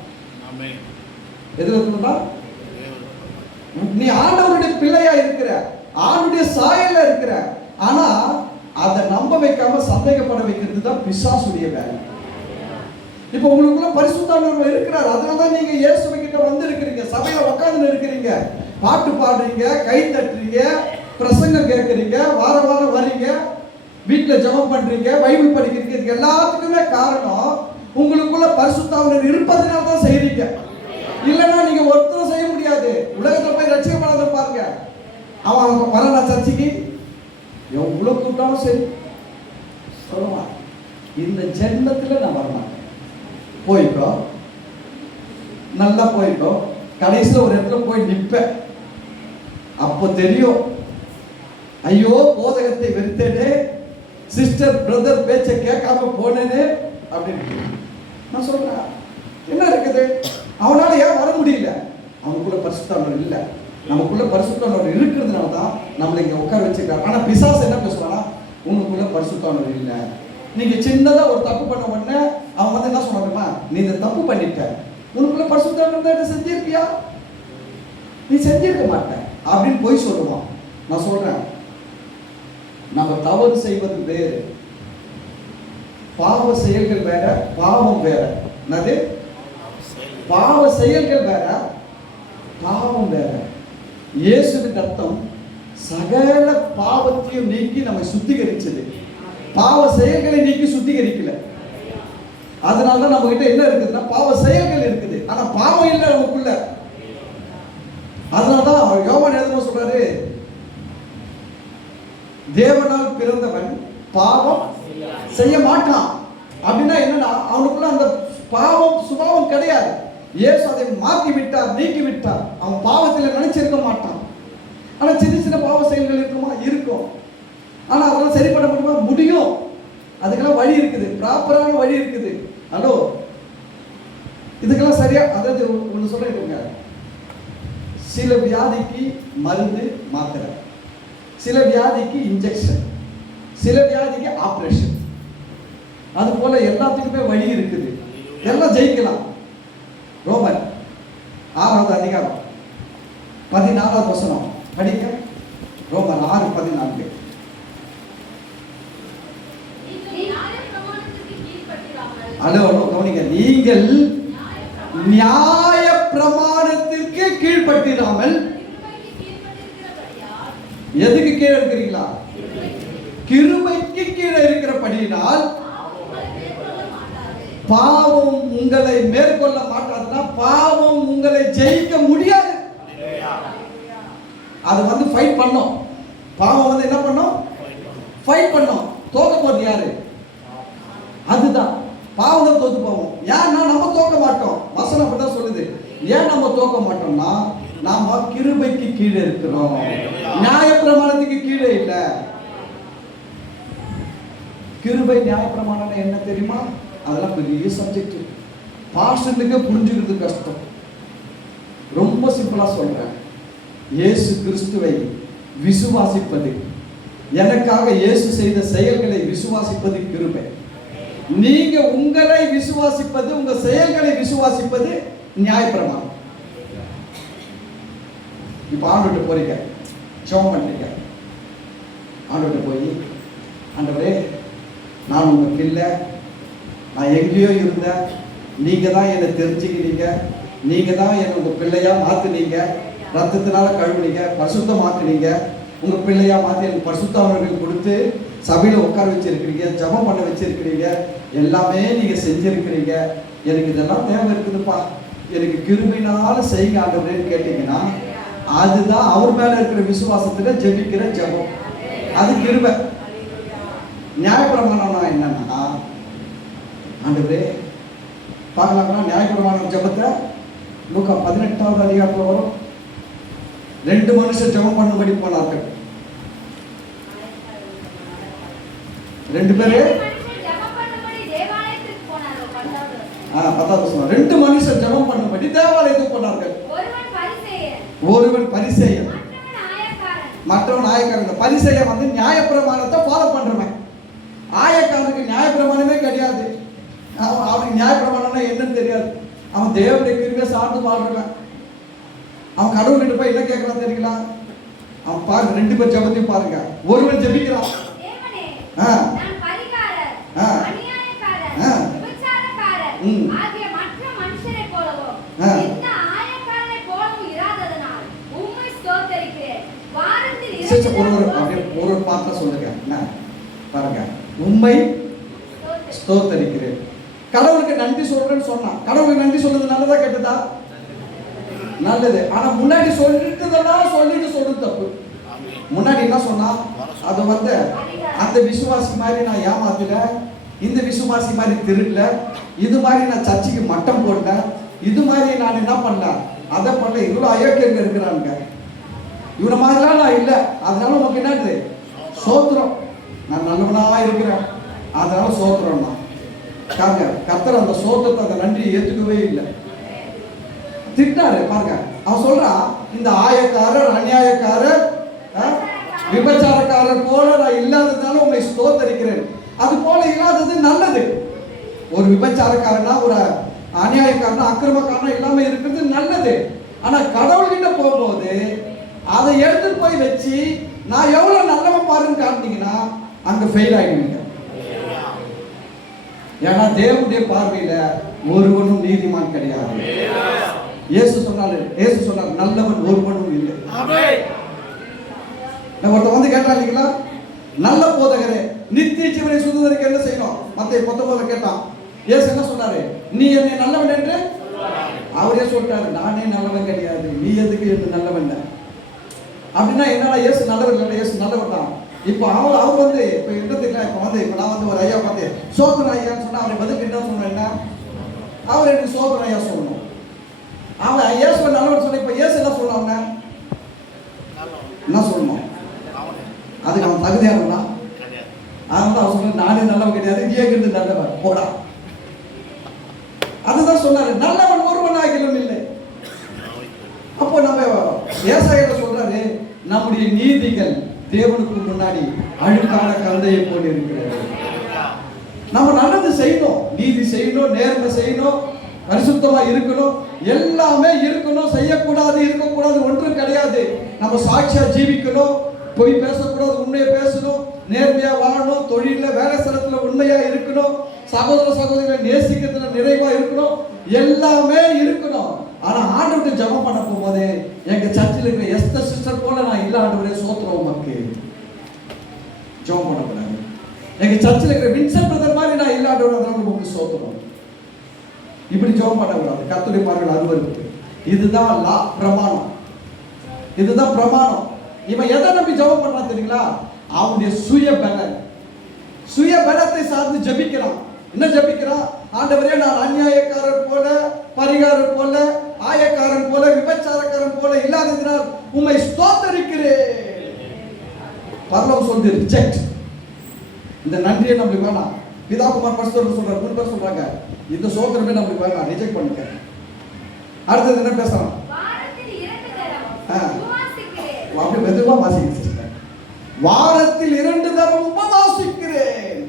எதுல எடுத்து வந்தான்? நீ ஆண்டவருடைய பிள்ளையா இருக்கிற, ஆண்டவருடைய சாயல்ல இருக்கிற, ஆனா அதை நம்ப வைக்காம சந்தேகப்பட வைக்கிறது தான் பிசாசுடைய வேலை. இப்போ உங்களுக்குள்ள பரிசுத்தானவர் இருக்கிறார். அதனாலதான் நீங்க இயேசுவை கிட்ட வந்து இருக்கிறீங்க, சபையில உட்கார்ந்து இருக்கிறீங்க, பாட்டு பாடுறீங்க, கை தட்டுறீங்க, பிரசங்கம் கேட்கறீங்க, வாரம் வர்றீங்க, வீட்டுல ஜெபம் பண்றீங்க, பைபிள் படிக்கிறீங்க. இது எல்லாத்துக்குமே காரணம் உங்களுக்குள்ள பரிசுத்தானவர் இருப்பதனால தான் செய்றீங்க. இல்லைன்னா நீங்க ஒருத்தரும் செய்ய முடியாது. உலகத்துல போய் ரட்சிக்கப்படாத பாருங்க, அவன் வரல சர்ச்சைக்கு எவ்வளவு கூட்டாலும் சரி சொல்லுவான், இந்த ஜென்மத்துல நான் வரமாட்டேன். போயிட்டோம், நல்லா போயிட்டோம், கடைசியில் ஒரு இடத்துல போய் நிற்பேன். அப்போ தெரியும், ஐயோ போதகத்தை வெறுத்தேனே, சிஸ்டர் பிரதர் பேச்சை கேட்காம போனேனே அப்படின்னு நான் சொல்றேன். என்ன இருக்குது? அவனால ஏன் வர முடியல? அவனுக்குள்ள பரிசுத்தவர் இல்லை. நமக்குள்ள பரிசுத்தவர் இருக்கிறதுனால தான் நம்மளை இங்க உட்கார வச்சிருக்காரு. ஆனா பிசாசு என்ன பேசுவானா? உனக்குள்ள பரிசுத்தவர் இல்லை. நீங்க சின்னதா ஒரு தப்பு பண்ண உடனே அவன் வந்து என்ன சொல்றாருமா, நீ இந்த தப்பு பண்ணிட்ட, உனக்குள்ள பரிசுத்தவர் இருந்தா செஞ்சிருக்கியா? நீ செஞ்சிருக்க மாட்டேன் அப்படின்னு போய் சொல்லுவான். நான் சொல்றேன், நம்ம தவறு செய்வது வேறு, பாவ செயல்கள் வேற, பாவம் வேற. என்னது? பாவ செயல்கள் வேற, பாவம் வேற. இயேசுவின் ரத்தம் சகல பாவத்தையும் நீக்கி நம்மை சுத்திகரிச்சது, பாவ செயல்களை நீக்கி சுத்திகரிக்கல. அதனாலதான் நம்ம கிட்ட என்ன இருக்குதுன்னா பாவ செயல்கள் இருக்குது, ஆனா பாவம் இல்லை நமக்குள்ள. அதனாலதான் யோவான் எழுதும்போது சொல்றாரு, தேவனால் பிறந்தவன் பாவம் செய்ய மாட்டான். அப்படின்னா என்னன்னா அவனுக்குள்ள அந்த பாவம் சுபாவம் கிடையாது. இயேசு அதை மாற்றி விட்டார், நீக்கி விட்டார். அவன் பாவத்தில் நினைச்சிருக்க மாட்டான். ஆனா சின்ன சின்ன பாவ செயல்கள் இருக்குமா? இருக்கும். ஆனா அதெல்லாம் சரி பண்ண முடியுமா? முடியும். அதுக்கெல்லாம் வழி இருக்குது, ப்ராப்பரான வழி இருக்குது. ஹலோ, இதுக்கெல்லாம் சரியா, அதாவது ஒன்று சொல்லிட்டுங்க, சில வியாதிக்கு மருந்து மாத்திரை, சில வியாதிக்கு இன்ஜெக்ஷன், சில வியாதிக்கு ஆப்ரேஷன். அது போல எல்லாத்துக்குமே வழி இருக்குது, எல்லாம் ஜெயிக்கலாம். ரோமர் 6வது அதிகாரம் 14வது வசனம் படிக்க. ரோமர் 6:14. ஹலோ கவனிங்க, நீங்கள் நியாய பிரமாணத்திற்கு கீழ்ப்பட்டிராமல், எதுக்கு கீழே இருக்கிறீங்களா? கிருபைக்கு கீழே இருக்கிறபடியினால் பாவம் உங்களை மேற்கொள்ள மாட்டாதுன்னா பாவம் உங்களை ஜெயிக்க முடியாது. அது வந்து ஃபைட் பண்ணும். பாவம் வந்து என்ன பண்ணும்? ஃபைட் பண்ணும். தோக்க போறது யாரு? அதுதான் பாவம் தான் தோத்து போவோம். ஏன்னா நம்ம தோக்க மாட்டோம். வசனம் அப்படிதான் சொல்லுது. ஏன் நம்ம தோக்க மாட்டோம்னா நாம கிருபைக்கு கீழே இருக்கிறோம், நியாயப்பிரமாணத்துக்கு கீழே இல்லை. கிருபை நியாயப்பிரமாணம் என்ன தெரியுமா? அதெல்லாம் பெரிய சப்ஜெக்ட். பாஸ்டருக்கு புரிஞ்சுக்கிறது கஷ்டம். ரொம்ப சிம்பிளா சொல்றேன். இயேசு கிறிஸ்துவை விசுவாசிப்பது, எனக்காக இயேசு செய்த செயல்களை விசுவாசிப்பது கிருபை. நீங்க உங்களை விசுவாசிப்பது, உங்க செயல்களை விசுவாசிப்பது நியாயப்பிரமாணம். இப்ப ஆண்டவர்கிட்ட போறீங்க, ஜெபம் பண்றீங்க. ஆண்டவர்கிட்ட போய், ஆண்டவரே நான் உங்களுக்கு இல்லை, நான் எங்கேயோ இருந்தேன், நீங்க தான் என்னை தெரிஞ்சுக்கிறீங்க, நீங்க தான் என்னை உங்க பிள்ளையா மாத்துனீங்க, ரத்தத்தினால கழுவுனீங்க, பரிசுத்தமாக்குனீங்க, உங்க பிள்ளையா மாத்தி எனக்கு பரிசுத்தவர்கள் கொடுத்து சபையில உட்கார வச்சிருக்கிறீங்க, ஜெபம் பண்ண வச்சிருக்கிறீங்க, எல்லாமே நீங்க செஞ்சிருக்கிறீங்க. எனக்கு இதெல்லாம் தேவை இருக்குதுப்பா, எனக்கு கிருபையினால செய்யுங்க ஆண்டவரேன்னு கேட்டீங்கன்னா அதுதான் அவர் மேல இருக்கிற விசுவாசத்துல ஜெபிக்கிற ஜெபம். அது கிருபை. நியாயப்பிரமாணம் என்னன்னா, ஆண்டவரே பார்க்கலாம்னா நியாயப்பிரமாணம் ஜெபத்தை லூக்கா 18வது அதிகாரத்தில் வரும். 2 மனுஷர் ஜெபம் பண்ணும்படி போனார்கள். 2 பேரு 2 மனுஷர் ஜெபம் பண்ணும்படி தேவாலயத்துக்கு போனார்கள். ஒருவன் பரிசேயன், மற்றவன் ஆயக்காரன். பரிசேயன் வந்து நியாயப்பிரமாணத்தை ஃபாலோ பண்றவன். ஆயக்காரனுக்கு நியாயப்பிரமாணமே கிடையாது. அவனுக்கு நியாயப்பிரமாணம்னா என்னன்னு தெரியாது. அவன் தேவனுடைய கிருபையை சார்ந்து வாழ்றவன். அவன் கடவுள்கிட்ட போய் என்ன கேட்கலாம் தெரியுங்களா? அவன் பாருங்க, 2 பேர் ஜெபத்தையும் பாருங்க. ஒருவன் ஜெபிக்கிறான், ஒரு பாட்டை சொல்லுங்க பாருங்க, உம்மை ஸ்தோத்தரிக்கிறேன். கடவுளுக்கு நன்றி சொல்றேன்னு சொன்னான். கடவுளுக்கு நன்றி சொல்றது நல்லதா கெட்டதா? நல்லது. ஆனா முன்னாடி சொல்லிட்டுதான் சொல்லிட்டு சொல்றது தப்பு. முன்னாடி என்ன சொன்னா, அது வந்து அந்த விசுவாசி மாதிரி நான் ஏமாத்தல, இந்த விசுவாசி மாதிரி திருடல, இது மாதிரி நான் சர்ச்சைக்கு மட்டம் போட்டேன், இது மாதிரி நான் என்ன பண்ணல, அதை பண்ணல, இவ்வளவு அயோக்கியங்க இருக்கிறாங்க, இவன மாதிரிலாம் நான் இல்லை, அதனால உனக்கு என்னது சோத்திரம், நான் நல்லவனா இருக்கிறேன், அதனால சோத்திரம் தான். கர்த்தர் அந்த சோத்திரத்தை, அந்த நன்றியை ஏற்றுக்கவே இல்லை, திட்டாரு. பாருங்க, அவன் சொல்றான், இந்த ஆயக்காரர், அநியாயக்காரர், விபச்சாரக்காரர் போல நான் இல்லாததுனால உங்களை ஸ்தோத்தரிக்கிறேன். அது போல இல்லாதது நல்லது. ஒரு விபச்சாரக்காரனா, ஒரு அநியாயக்காரனா, அக்கிரமக்காரனா இல்லாம இருக்கிறது நல்லது. ஆனா கடவுள்கிட்ட போகும்போது அதை எடுத்துட்டு போய் வச்சு நான் எவ்வளவு நல்லவன் பாருன்னு காட்டினீங்கன்னா அங்க ஃபெயில் ஆயிடுவீங்க. ஏன்னா தேவனுடைய பார்வையில ஒருவனும் நீதிமான் கிடையாது. இயேசு சொன்னார் நல்லவன் ஒருவனும் இல்லை. ஒருத்தர் வந்து கேட்டா இல்லைங்களா, நல்ல போதகரே நித்திய ஜீவனை சுதந்திரிக்க என்ன செய்யணும்? மத்தேயு 19 கேட்டான். இயேசு என்ன சொன்னாரு? நீ என்னை நல்லவன் என்று அவரே சொல்லிட்டாரு, நானே நல்லவன் கிடையாது, நீ எதுக்கு என்று நல்லவன். அப்படின்னா என்னடா, இயேசு நல்லவர் இல்லை, இயேசு நல்லவர் தான். இப்போ அவர் வந்து இப்போ இடத்துக்கு இப்போ நான் வந்து ஒரு ஐயா பார்த்து சோதர ஐயான்னு சொன்னா அவரை பதில் என்ன சொன்னேன், என்ன அவர் எனக்கு சோதர ஐயா சொல்லணும். அவன் இயேசு நல்லவர் சொன்ன. இப்போ இயேசு என்ன சொல்லுவாங்க, என்ன சொல்லணும்? அதுக்கு அவன் தகுதியானவனா? அதனால அவன் சொல்ல, நானே நல்லவன் கிடையாது, நீ எங்கிருந்து நல்லவன் போடா. அதுதான் சொன்னாரு, நல்லவன் ஒருவன் ஆகிலும் இல்லை. அப்போ நம்ம ஏசாயால சொல்றாரு, நம்முடைய நீதிகள் தேவனுக்கு முன்னாடி அழுக்கான கந்தையை போல் இருக்கிறது. நம்ம நல்லது செய்யணும், நீதி செய்யணும், நேர்மை செய்யணும், பரிசுத்தமா இருக்கணும், எல்லாமே இருக்கணும். செய்யக்கூடாது இருக்கக்கூடாது ஒன்றும் கிடையாது. நம்ம சாட்சியா ஜீவிக்கணும், பொய் பேசக்கூடாது, உண்மையை பேசணும், நேர்மையா வாழணும், தொழில வேலை ஸ்தலத்துல உண்மையா இருக்கணும், சகோதர சகோதரிகளை நேசிக்கிறதுல நிறைவா இருக்கணும், எல்லாமே இருக்கணும். ஆனா ஆண்டவர்கிட்ட ஜெபம் பண்ண போகும்போது, எங்க சர்ச்சில் இருக்கிற எஸ்தர் சிஸ்டர் போல நான் இல்ல ஆண்டவரே சோத்திரம் உமக்கு ஜெபம் பண்ணக்கூடாது. எங்க சர்ச்சில் இருக்கிற வின்சென்ட் பிரதர் மாதிரி நான் இல்ல ஆண்டவரே அதனால உங்களுக்கு சோத்திரம், இப்படி ஜெபம் பண்ணக்கூடாது. கர்த்தருடைய பார்வையில் அருவருப்பு. இதுதான் லா, பிரமாணம். இதுதான் பிரமாணம். இவன் எதை நம்பி ஜெபம் பண்றான் தெரியுங்களா? அவனுடைய சுய பலத்தை சார்ந்து ஜெபிக்கிறான். என்ன ஜெபிக்கிறான்? ஆண்டவரே, நான் அநியாயக்காரர் போல, பரிகாரர் போல, ஆயக்காரன் போல, விபச்சாரக்காரன் போல இல்லாததினால் உம்மை ஸ்தோத்தரிக்கிறேன். பரலோகம் சொல்லுது ரிஜெக்ட். இந்த நன்றியை நம்மளுக்கு வேணாம். பிதாகுமார் பரிசுத்தர் சொல்றாரு, 3 பேர் சொல்றாங்க, இந்த சோத்திரமே நம்மளுக்கு வேணாம், ரிஜெக்ட் பண்ணிக்க. அடுத்தது என்ன பேசலாம்? அப்படி மெதுவா வாசிக்கிறேன். வாரத்தில் 2 தரம் உபவாசிக்கிறேன்.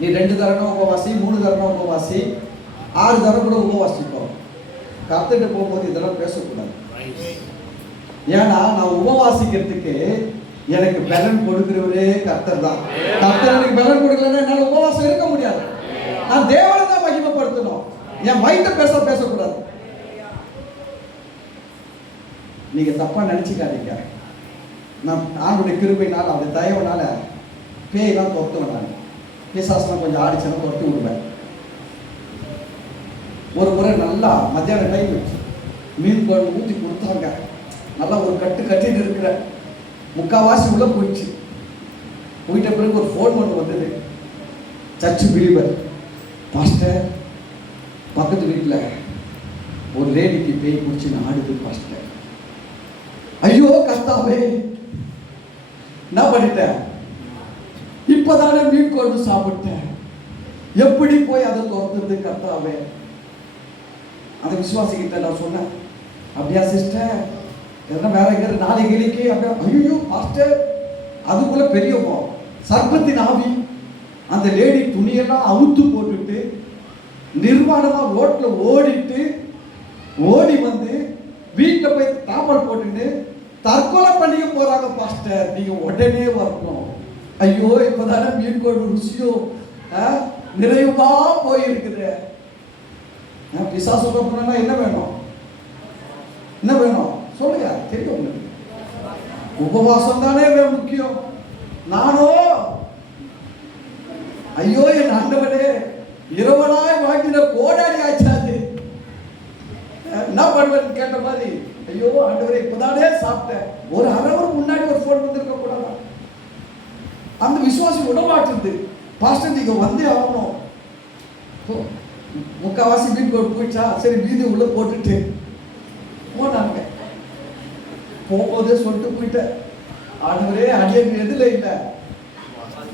நீ 2 தரம் உபவாசி, 3 தரம் உபவாசி, 6 தரம் கூட உபவாசிப்போம். கர்த்தர்கிட்ட போகும்போது இதெல்லாம் பேசக்கூடாது. ஏன்னா நான் உபவாசிக்கிறதுக்கு எனக்கு பலன் கொடுக்கிறவரே கர்த்தர் தான். கர்த்தர் எனக்கு பலன் கொடுக்கலன்னா என்னால உபவாசம் இருக்க முடியாது. நான் தேவனை தான் மகிமைப்படுத்தணும், என் வயிற்ற பேசக்கூடாது. நீங்க தப்பா நினைச்சுக்காதீங்க. நான் ஆண்டுடைய கிருபையினால், அவருடைய தயவுனால பேயெல்லாம் துரத்துவேன். நான் பிசாசெல்லாம் கொஞ்சம் ஆடிச்சேன்னா துரத்தி விடுவேன். ஒரு முறை நல்லா மத்தியான டைம் மீன் குழம்பு ஊற்றி கொடுத்தாங்க. நல்லா ஒரு கட்டிட்டு இருக்கிற முக்கால்வாசி உள்ள போயிடுச்சு. போயிட்ட பிறகு ஒரு ஃபோன் ஒன்று வந்தது. சர்ச்சு பிலீவர் பாஸ்டர், பக்கத்து வீட்டில் ஒரு லேடிக்கு பேய் பிடிச்சி ஆடுது பாஸ்டர். ஐயோ கர்த்தாவே, என்ன பண்ணிட்டேன்? இப்பதானே மீன் குழம்பு சாப்பிட்டேன், எப்படி போய் அதை துரத்துறது கர்த்தாவே? அந்த விசுவாசிக்கிட்ட நான் சொன்னேன், அப்படியா சிஸ்டர், எதனா வேற எங்க நாளைக்கு அப்படியா? ஐயோ பாஸ்டர், அதுக்குள்ள பெரிய சர்ப்பத்தின் ஆவி. அந்த லேடி துணியெல்லாம் அவுத்து போட்டுட்டு நிர்வாணமா ரோட்ல ஓடி வந்து வீட்டில் போய் தாமல் போட்டுட்டு தற்கொலை பண்ணிக்க போறாங்க பாஸ்டர், நீங்க உடனே வரணும். ஐயோ, இப்பதானே மீன் குழம்பு ருசியோ நிறைவா போயிருக்குது. பிசாசு போனா என்ன வேணும்? என்ன வேணும் சொல்லுங்க, தெரியும் உங்களுக்கு. உபவாசம் தானே முக்கியம். நானோ ஐயோ என் ஆண்டவனே, இரவனாய் வாங்கின கோடாடி ஆச்சாது, என்ன பண்ணுவேன்னு கேட்ட மாதிரி, ஐயோ ஆண்டவரே இப்பதானே சாப்பிட்டேன், ஒரு அரை மணி முன்னாடி ஒரு ஃபோன் வந்திருக்க கூடாதா? அந்த விசுவாசி விடமாட்டுது. பாஸ்டர் நீங்க வந்தே ஆகணும். முக்கால்வாசி மீன் கோட் போயிடுச்சா, சரி மீதி உள்ள போட்டுட்டு போனாங்க. போகும்போதே சொல்லிட்டு போயிட்டேன், ஆண்டவரே அடியன் எதுல இல்லை,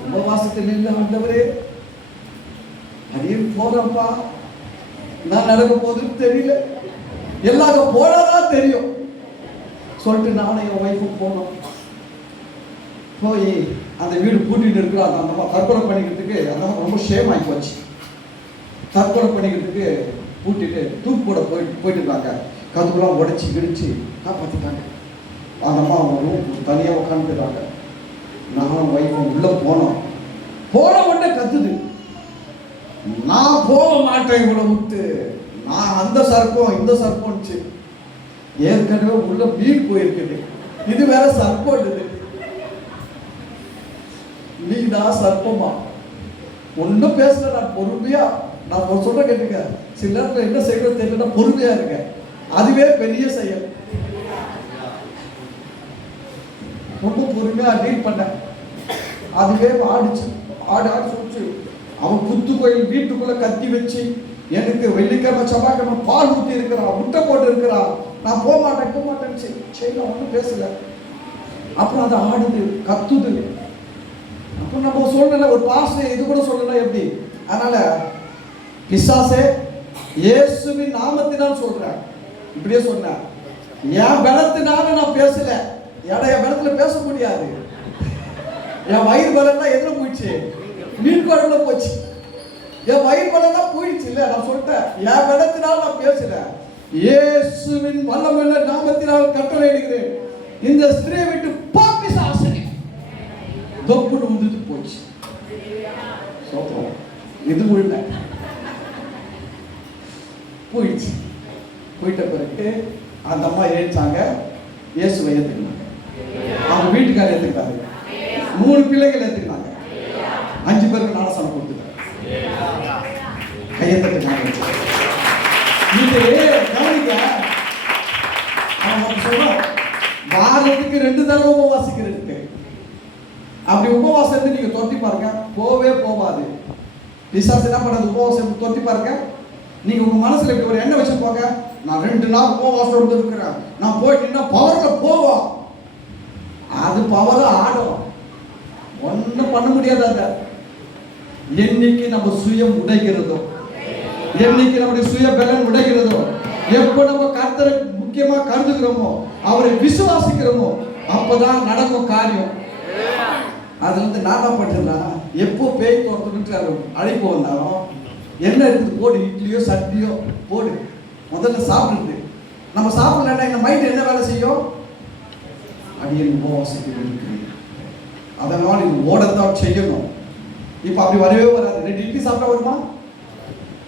உபவாசத்தில் இல்லை ஆண்டவரே, அடியன் போறப்பா, நான் நடக்க போதுன்னு தெரியல, எல்லாரும் போனதான் தெரியும் சொல்லிட்டு நானும் என் ஒய்ஃபும் போனோம். போய் அந்த வீடு பூட்டிட்டு இருக்கிறோம். அந்த அம்மா தற்கொலை பண்ணிக்கிறதுக்கு, அந்த அம்மா ரொம்ப ஷேம் ஆகி போச்சு. தற்கொலை பண்ணிக்கிறதுக்கு பூட்டிட்டு தூக்கு போட போயிட்டு இருக்காங்க. கதுக்குலாம் உடைச்சி கிடிச்சு காப்பாற்றிட்டாங்க. அந்த அம்மா அவங்க தனியாக உட்காந்துருக்காங்க. நானும் ஒய்ஃபும் உள்ள போனோம். போன உடனே கத்துது, நான் போக மாட்டேன் இவ்வளோ விட்டு, நான் அந்த சர்ப்பம் இந்த சர்ப்பம்ச்சு. ஏற்கனவே உள்ள மீன் போயிருக்குது, இது வேற சர்ப்பம். மீனா சர்ப்பமா ஒன்றும் பேசல. நான் பொறுமையா, நான் சொல்ற கேட்டுங்க, சில நேரத்தில் என்ன செய்யறது தெரியல, பொறுமையா இருக்க, அதுவே பெரிய செயல். ரொம்ப பொறுமையா டீல் பண்ண, அதுவே ஆடிச்சு, ஆடு சொல்லிச்சு. அவன் புத்து கோயில் வீட்டுக்குள்ள கத்தி வச்சு எனக்கு வெள்ளிக்கிழமை செவ்வாய்க்கிழமை பால் ஊற்றி இருக்கிறான், முட்டை போட்டு இருக்கிறான், நான் போக மாட்டேன்னு சரி ஒன்றும் பேசல. அப்புறம் அது ஆடுது, கத்துது. அப்போ நம்ம சொல்லல, ஒரு பாஸ்டர் இது கூட சொல்லலாம் எப்படி? அதனால பிசாசே இயேசுவின் நாமத்தினால் சொல்றேன். இப்படியே சொன்னேன். என் பலத்தினால நான் பேசல. என் பலத்துல பேச முடியாது. என் வயிறு பலம்னா எதுல போயிடுச்சு? மீன் குழம்புல போச்சு. என் வயிறு பலம்னா போயிடுச்சு. இல்ல, நான் சொல்லிட்டேன், என் பலத்தினால் நான் பேசல. இயேசுவின் வல்லமையுள்ள நாமத்தினால் கட்டளை இடுகிறேன், இந்த ஸ்திரியை விட்டு போ பிசாசே. தொப்புன்னு உந்துட்டு போச்சு. சோத்திரம். இது முழுக்க போயிடுச்சு. போயிட்ட பிறகு அந்த அம்மா ஏற்றாங்க, இயேசுவை ஏற்றுக்கினாங்க. அவங்க வீட்டுக்காரர் ஏற்றுக்கிட்டாங்க. 3 பிள்ளைகள் ஏற்றுக்கினாங்க. 5 பேருக்கு ஞானஸ்நானம் கொடுத்துட்டாங்க. கையை தட்டுனாங்க. இது கவனிக்க, அவன் சொல்றான், வாரத்துக்கு 2 தடவை உபவாசிக்கிறதுக்கு. அப்படி உபவாசம் இருந்து நீங்க தொட்டி பாருங்க, போவே போவாது. பிசாசு என்ன பண்ணது? உபவாசம் தொட்டி பாருங்க. நீங்க உங்க மனசுல இப்படி ஒரு எண்ணம் வச்சு போங்க, நான் 2 நாள் உபவாசம் இருந்து இருக்கிறேன், நான் போயிட்டு பவர்ல போவோம். அது பவரா ஆடும், ஒன்னும் பண்ண முடியாது. அத என்னைக்கு நம்ம சுயம் உடைகிறதோ, என்னைக்கு நம்முடைய சுய பலன் உடைகிறதோ, எப்போ நம்ம கர்த்தரை முக்கியமா கருதுகிறோமோ, அவரை விசுவாசிக்கிறோமோ, அப்பதான் நடக்கும் காரியம். அதுல இருந்து நான் என்ன பண்றேன்னா, எப்போ பேய் தோட்டத்துக்கு அழைப்பு வந்தாலும் என்ன இருக்குது போடு, இட்லியோ சட்னியோ போடு, முதல்ல சாப்பிடுறது. நம்ம சாப்பிடலன்னா இந்த மைண்ட் என்ன வேலை செய்யும்? அடியன் உபவாசத்தில் இருக்கிறேன், அதனால் இது ஓடத்தான் செய்யணும். இப்போ அப்படி வரவே வராது. 2 இட்லி சாப்பிட்டா வருமா?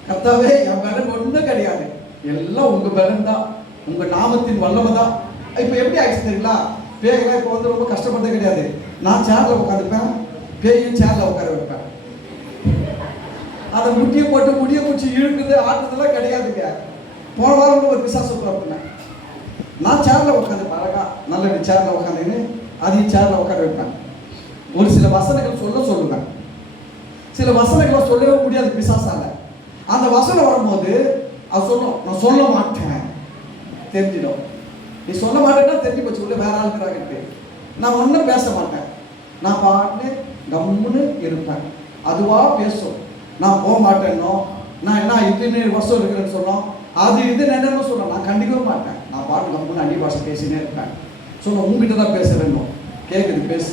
கர்த்தாவே, என் பலன் ஒன்றும் கிடையாது, எல்லாம் உங்க பலன் தான், உங்க நாமத்தின் வல்லமை தான். இப்போ எப்படி ஆயிடுச்சு தெரியுங்களா? பேய்லாம் இப்போ வந்து ரொம்ப கஷ்டப்பட்டே கிடையாது. நான் சேர்ல உட்காந்துப்பேன், பேயும் சேர்ல உட்கார வைப்பேன். அதை முட்டியை போட்டு முடிய பிடிச்சி இழுக்குது ஆட்டுறதுலாம் கிடையாதுங்க. போன வாரம் கூட ஒரு பிசாசு பார்ப்பேன். நான் சேர்ல உட்காந்து பாருங்க, நல்ல சேர்ல உட்காந்துன்னு அதையும் சேர்ல உட்கார வைப்பேன். ஒரு சில வசனங்கள் சொல்லுவேன், சில வசனங்களை சொல்லவே முடியாது பிசாசால. அந்த வசனம் வரும்போது அது சொல்லும், நான் சொல்ல மாட்டேன், தெரிஞ்சிடும். நீ சொல்ல மாட்டேன்னா தெரிஞ்சு போச்சு, உள்ள வேற ஆளுக்குறாங்க. நான் ஒன்றும் பேச மாட்டேன், நான் பாட்டு கம்முன்னு இருப்பேன். அதுவா பேசும். நான் போக மாட்டேன்னோ, நான் என்ன இத்தனை வருஷம் இருக்கிறேன்னு சொன்னோம், அது இது என்னென்ன சொல்றேன், நான் கண்டிக்கவே மாட்டேன். நான் பாட்டு கம்முன்னு அடி பாஷை பேசினே இருப்பேன். சொல்லுவோம், உங்ககிட்ட தான் பேசுறேன்னோ, கேட்குது பேசு.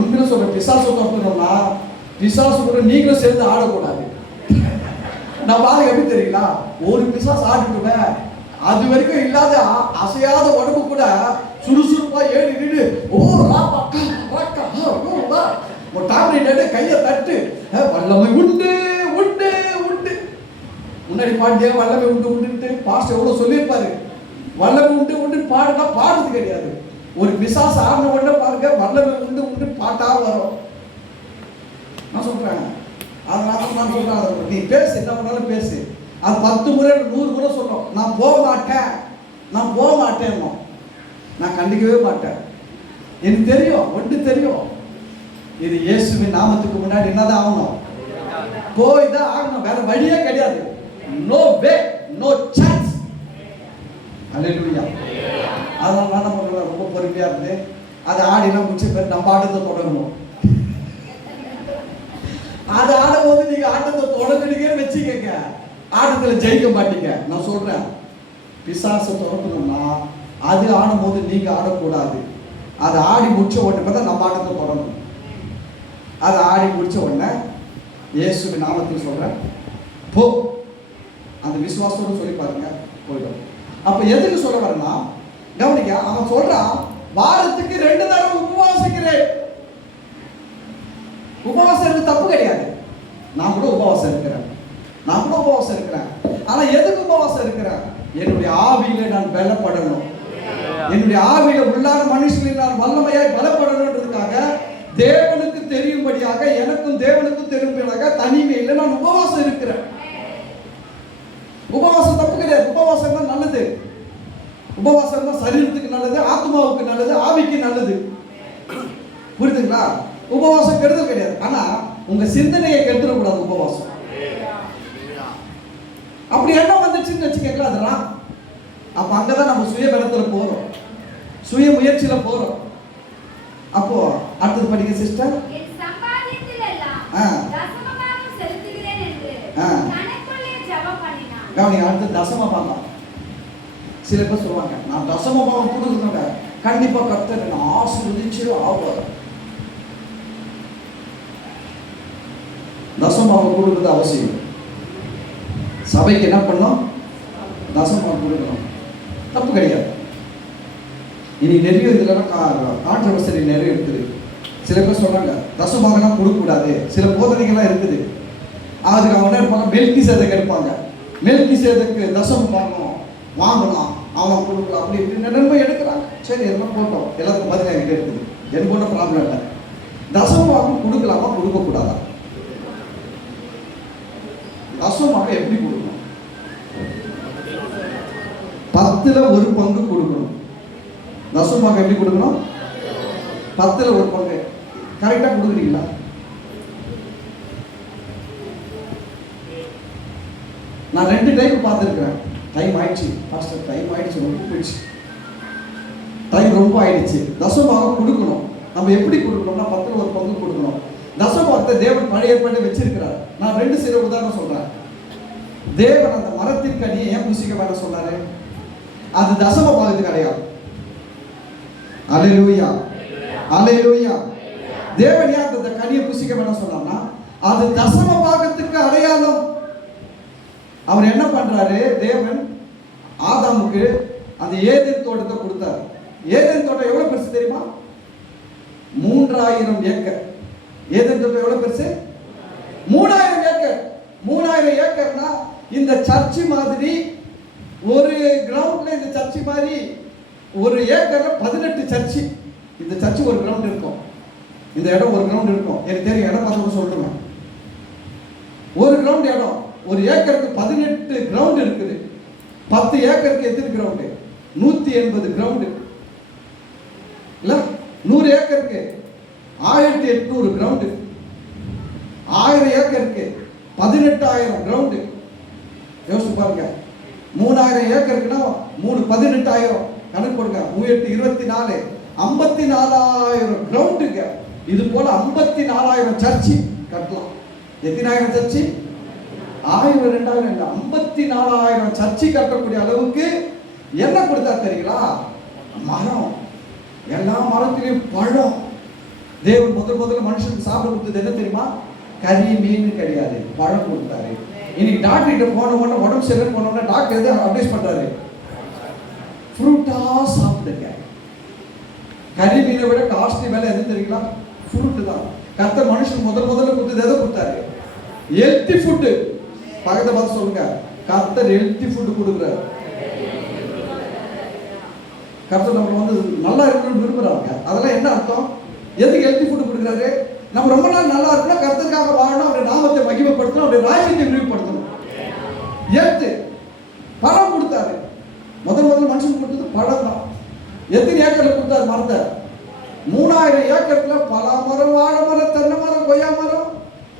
உண்மையில சொல்ற, பிசாசு தோற்றணும்னா பிசாசு கூட நீங்களும் சேர்ந்து ஆடக்கூடாது. நான் பாருங்க எப்படி தெரியுங்களா, ஒரு பிசாசு ஆடிட்டுவேன், அது வரைக்கும் இல்லாத அசையாத உடம்பு கூட சுறுசுறுப்பா ஏறி நின்று ஒரு டாப்லெட் கையை தட்டு, வல்லமை உண்டு உண்டு உண்டு. முன்னாடி பாட்டியா வல்லமை உண்டு உண்டு பாஸ்டர் எவ்வளவு சொல்லியிருப்பாரு. வல்லமை உண்டு உண்டு பாடுனா பாடுறது கிடையாது. ஒரு பிசாசு ஆடின உடனே பாருங்க, வல்லமை உண்டு உண்டு பாட்டா வரும். நான் சொல்றேன், அதனால நான் சொல்றேன், நீ பேசு, என்ன பண்ணாலும் பேசு. அது 10 முறை 100 முறை சொல்றோம், நான் போக மாட்டேன், நான் போக மாட்டேன், நான் கண்டிக்கவே மாட்டேன். எனக்கு தெரியும், ஒன்று தெரியும், இது இயேசுவின் நாமத்துக்கு முன்னாடி என்னதான் ஆகணும், போய் தான் ஆகணும், வேற வழியே கிடையாது. No way, no chance. Hallelujah. அதனால நான் நம்ம ரொம்ப பொறுமையா இருந்து அதை ஆடிலாம் முடிச்சு பேர் நம்ம ஆட்டத்தை தொடங்கணும். அதை ஆடும்போது நீங்க ஆட்டத்தை தொடங்குனீங்கன்னு வச்சுக்கங்க, ஆட்டத்துல ஜெயிக்க மாட்டீங்க. நான் சொல்றேன், பிசாசை தொடங்கணும்னா அது ஆடும்போது நீங்க ஆடக்கூடாது. அதை ஆடி முடிச்ச உடனே தான் நம்ம ஆட்டத்தை தொடங்கணும். அதை ஆடி முடிச்ச உடனே இயேசுவின் நாமத்தில் சொல்றேன், போ. அந்த விசுவாசத்தோடு சொல்லி பாருங்க, போயிடும். அப்ப எதுக்கு சொல்ல வரேன்னா, கவனிக்க, அவன் சொல்றான், வாரத்துக்கு 2 தடவை உபவாசிக்கிறேன். உபவாசம் இருக்கு, தப்பு கிடையாது. நான் கூட உபவாசம் இருக்கிறேன், ஆனா எதுக்கு உபவாசம் இருக்கிறேன்? என்னுடைய ஆவியில நான் பலப்படணும், என்னுடைய ஆவியில உள்ளான மனுஷனில் நான் வல்லமையாய் பலப்படணுன்றதுக்காக, தேவனுக்கு தெரியும்படியாக, எனக்கும் தேவனுக்கும் தெரியும்படியாக தனிமையில் நான் உபவாசம் இருக்கிறேன். உபவாசம் தப்பு கிடையாது, உபவாசம் தான் நல்லது. உபவாசம் தான் சரீரத்துக்கு நல்லது, ஆத்மாவுக்கு நல்லது, ஆவிக்கு நல்லது. புரியுதுங்களா? உபவாசம் கெடுதல் கிடையாது. ஆனா உங்க சிந்தனையை கெடுத்துடக்கூடாது உபவாசம். அப்படி என்ன வந்துச்சுன்னு வச்சுக்கல, அதெல்லாம் அப்ப அங்கதான் நம்ம சுய பலத்துல போறோம், சுய முயற்சியில போறோம். அப்போ அடுத்தது படிக்க சிஸ்டர். கவனிங்க, அடுத்து தசம பாகம். சில பேர் சொல்லுவாங்க, நான் தசம பாகம் கொடுக்குறேங்க, கண்டிப்பா கர்த்தர் என்ன ஆசீர்வதிச்சு ஆவார். தசம பாகம் கொடுக்குறது அவசியம். சபைக்கு என்ன பண்ணோம்? தசம பாகம் கொடுக்கணும், தப்பு கிடையாது. இனி நிறைய இதுல கான்ட்ரவர்சரி நிறைய இருக்குது. சில பேர் சொல்றாங்க தசமபாகம்லாம் கொடுக்கக்கூடாது, சில போதனைகள்லாம் இருக்குது. அதுக்கு அவங்க என்ன இருப்பாங்க, மெல்கி சேதக்கு எடுப்பாங்க. மெல்கி சேதக்கு தசமபாகம் வாங்கலாம், அவன் கொடுக்கலாம், அப்படி இப்படி நன்மை எடுக்கிறாங்க. சரி, எல்லாம் போட்டோம், எல்லாத்துக்கும் பதிலாக என்கிட்ட இருக்குது, எனக்கு ஒன்றும் ப்ராப்ளம் இல்லை. தசமபாகம் கொடுக்கலாமா கொடுக்கக்கூடாதா? தசமபாகம் எப்படி கொடுக்கணும்? 10ல் 1 பங்கு கொடுக்கணும். தசமபாகம் எப்படி கொடுக்கணும்? 10ல் 1 பங்கு. கரெக்டா கொடுக்குறீங்களா? நான் 2 டைம் பார்த்துருக்கிறேன். டைம் ஆயிடுச்சு பாஸ்டர், டைம் ஆயிடுச்சு, ரொம்ப போயிடுச்சு, டைம் ரொம்ப ஆயிடுச்சு. தசமபாகம் கொடுக்கணும். நம்ம எப்படி கொடுக்கணும்னா 10ல் 1 பங்கு கொடுக்கணும். தசமபாகத்தை தேவன் பழைய ஏற்பாட்டில் வச்சிருக்கிறார். நான் 2 சில உதாரணம் சொல்றேன். தேவன் அந்த மரத்திற்கு அடியை ஏன் புசிக்க வேண்டாம் சொன்னாரு? அது தசமபாகத்துக்கு அடையாளம். அல்லேலூயா, அல்லேலூயா. தேவன் ஏன் அந்த கனியை புசிக்க வேண்டாம் சொன்னார்னா, அது தசம பாகத்துக்கு அடையாளம். அவர் என்ன பண்றாரு? தேவன் ஆதாமுக்கு அந்த ஏதேன் தோட்டத்தை கொடுத்தார். ஏதேன் தோட்டம் எவ்வளவு பெருசு தெரியுமா? 3000 ஏக்கர். ஏதேன் தோட்டம் எவ்வளவு பெருசு? 3000 ஏக்கர். 3000 ஏக்கர்னா இந்த சர்ச் மாதிரி ஒரு கிரவுண்ட்ல, இந்த சர்ச் மாதிரி ஒரு ஏக்கர்ல 18 சர்ச். இந்த சர்ச் ஒரு கிரவுண்ட் இருக்கும், இந்த இடம் ஒரு கிரவுண்ட் இருக்கும். எனக்கு தெரியும், இடம் பார்த்து சொல்றேன். ஒரு கிரவுண்ட் இடம், ஒரு ஏக்கருக்கு 18 கிரவுண்ட் இருக்குது. 10 ஏக்கருக்கு எத்தனை கிரவுண்டு? 180 கிரவுண்டு. இல்ல 100 ஏக்கருக்கு 1800 கிரவுண்டு. 1000 ஏக்கருக்கு 18000 கிரவுண்டு. யோசிச்சு பாருங்க. 3000 ஏக்கருக்குன்னா 18,000 கணக்கு கொடுங்க. 3 8 24 54,000 கிரவுண்டுங்க. இது போல 54,000 சர்ச்சு கட்டலாம். எத்தனாயிரம் சர்ச்சு? 1000 2000 இல்லை, 54,000 சர்ச்சு கட்டக்கூடிய அளவுக்கு என்ன கொடுத்தா தெரியுங்களா? மரம். எல்லா மரத்திலையும் பழம். தேவன் முதல்ல மனுஷனுக்கு சாப்பிட கொடுத்தது என்ன தெரியுமா? கறி மீன் கிடையாது, பழம் கொடுத்தாரு. இன்னைக்கு டாக்டர் கிட்ட போன உடனே உடம்பு சரியில்லை போன உடனே டாக்டர் எதை அட்வைஸ் பண்றாரு? ஃப்ரூட்டா சாப்பிடுங்க. கறி மீனை விட காஸ்ட்லி வேலை எது தெரியுங்களா? ஃப்ரூட் தான். கர்த்தர் மனுஷன் முதல்ல கொடுத்தது எதை கொடுத்தாரு? Healthy food. பக்கத்தை பார்த்து சொல்லுங்க, கர்த்தர் ஹெல்த்தி ஃபுட்டு கொடுக்குறாரு. கர்த்தர் நம்ம வந்து நல்லா இருக்கணும்னு விரும்புறாங்க. அதெல்லாம் என்ன அர்த்தம்? எதுக்கு ஹெல்த்தி ஃபுட்டு கொடுக்குறாரு? நம்ம ரொம்ப நாள் நல்லா இருக்கணும், கர்த்தருக்காக வாழணும், அவருடைய நாமத்தை மகிமைப்படுத்தணும், அவருடைய ராஜ்யத்தை விரிவுபடுத்தணும். ஹெல்த். பழம் கொடுத்தாரு. முதல்ல மனுஷன் கொடுத்தது பழம் தான். எத்தனை ஏக்கர்ல கொடுத்தாரு மரத்தை? 3000 ஏக்கர்ல பலா மரம், வாழை மரம், தென்னை மரம், கொய்யா மரம்,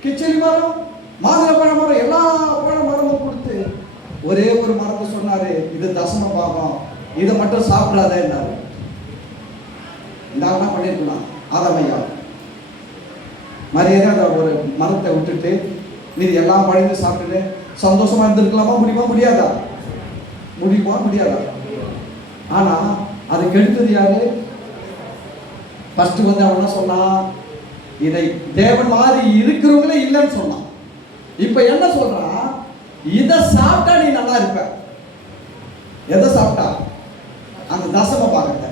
கிச்சடி மரம், மாதுளை பழ மரம், எல்லா பழ மரமும் கொடுத்து ஒரே ஒரு மரத்தை சொன்னாரு, இது தசம பாகம், இதை மட்டும் சாப்பிடாத என்னாரு. இந்த ஆள் என்ன பண்ணிருக்கலாம்? ஆதாமையா மரியாதை ஒரு மரத்தை விட்டுட்டு மீது எல்லாம் பழந்து சாப்பிட்டுட்டு சந்தோஷமா இருந்திருக்கலாமா? முடியாதா? முடியாதா? ஆனா அதை கெடுத்தது யாரு? ஃபர்ஸ்ட் வந்து அவன் என்ன சொன்னான்? இதை தேவன் மாதிரி இருக்கிறவங்களே இல்லைன்னு சொன்னான். இப்ப என்ன சொல்றான்? இதை சாப்பிட்டா நீ நல்லா இருப்ப. எதை சாப்பிட்டா? அந்த தசம பாகத்தை.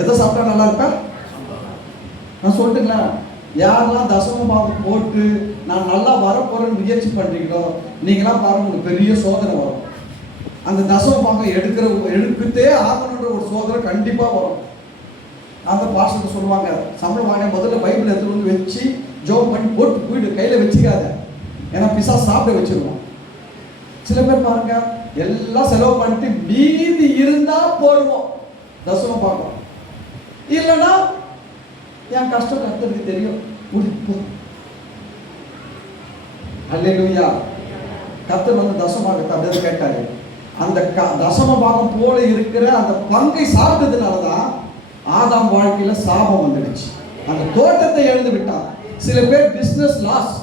எதை சாப்பிட்டா நல்லா இருப்ப? நான் சொல்லட்டுங்களா? யாரெல்லாம் தசம பாகம் போட்டு நான் நல்லா வரப்போறேன்னு முயற்சி பண்றீங்களோ, நீங்களாம் பாருங்க, உங்களுக்கு பெரிய சோதனை வரும். அந்த தசம பாகம் எடுக்கத்தே ஆகணுன்ற ஒரு சோதனை கண்டிப்பா வரும். அந்த பாஸ்டர் சொல்லுவாங்க, சம்பளம் வாங்க முதல்ல பைபிள் எடுத்து வந்து வச்சு ஜோம் பண்ணி போட்டு போயிட்டு கையில வச்சுக்காத, ஏன்னா பிசா சாப்பிட வச்சிருவோம். சில பேர் பாருங்க, எல்லாம் செலவு பண்ணிட்டு மீதி இருந்தா போடுவோம் தசம பாகம். இல்லைன்னா என் கஷ்டம் கர்த்தருக்கு தெரியும், முடிப்போ. அல்லேலூயா. கர்த்தர் வந்து தசம பாகத்தை அப்படியே கேட்டாரு. அந்த தசம பாகம் போல இருக்கிற அந்த பங்கை சாப்பிட்டதுனாலதான் ஆதாம் வாழ்க்கையில சாபம் வந்துடுச்சு. அந்த தோட்டத்தை இழந்து விட்டான். சில பேர் பிசினஸ் லாஸ்.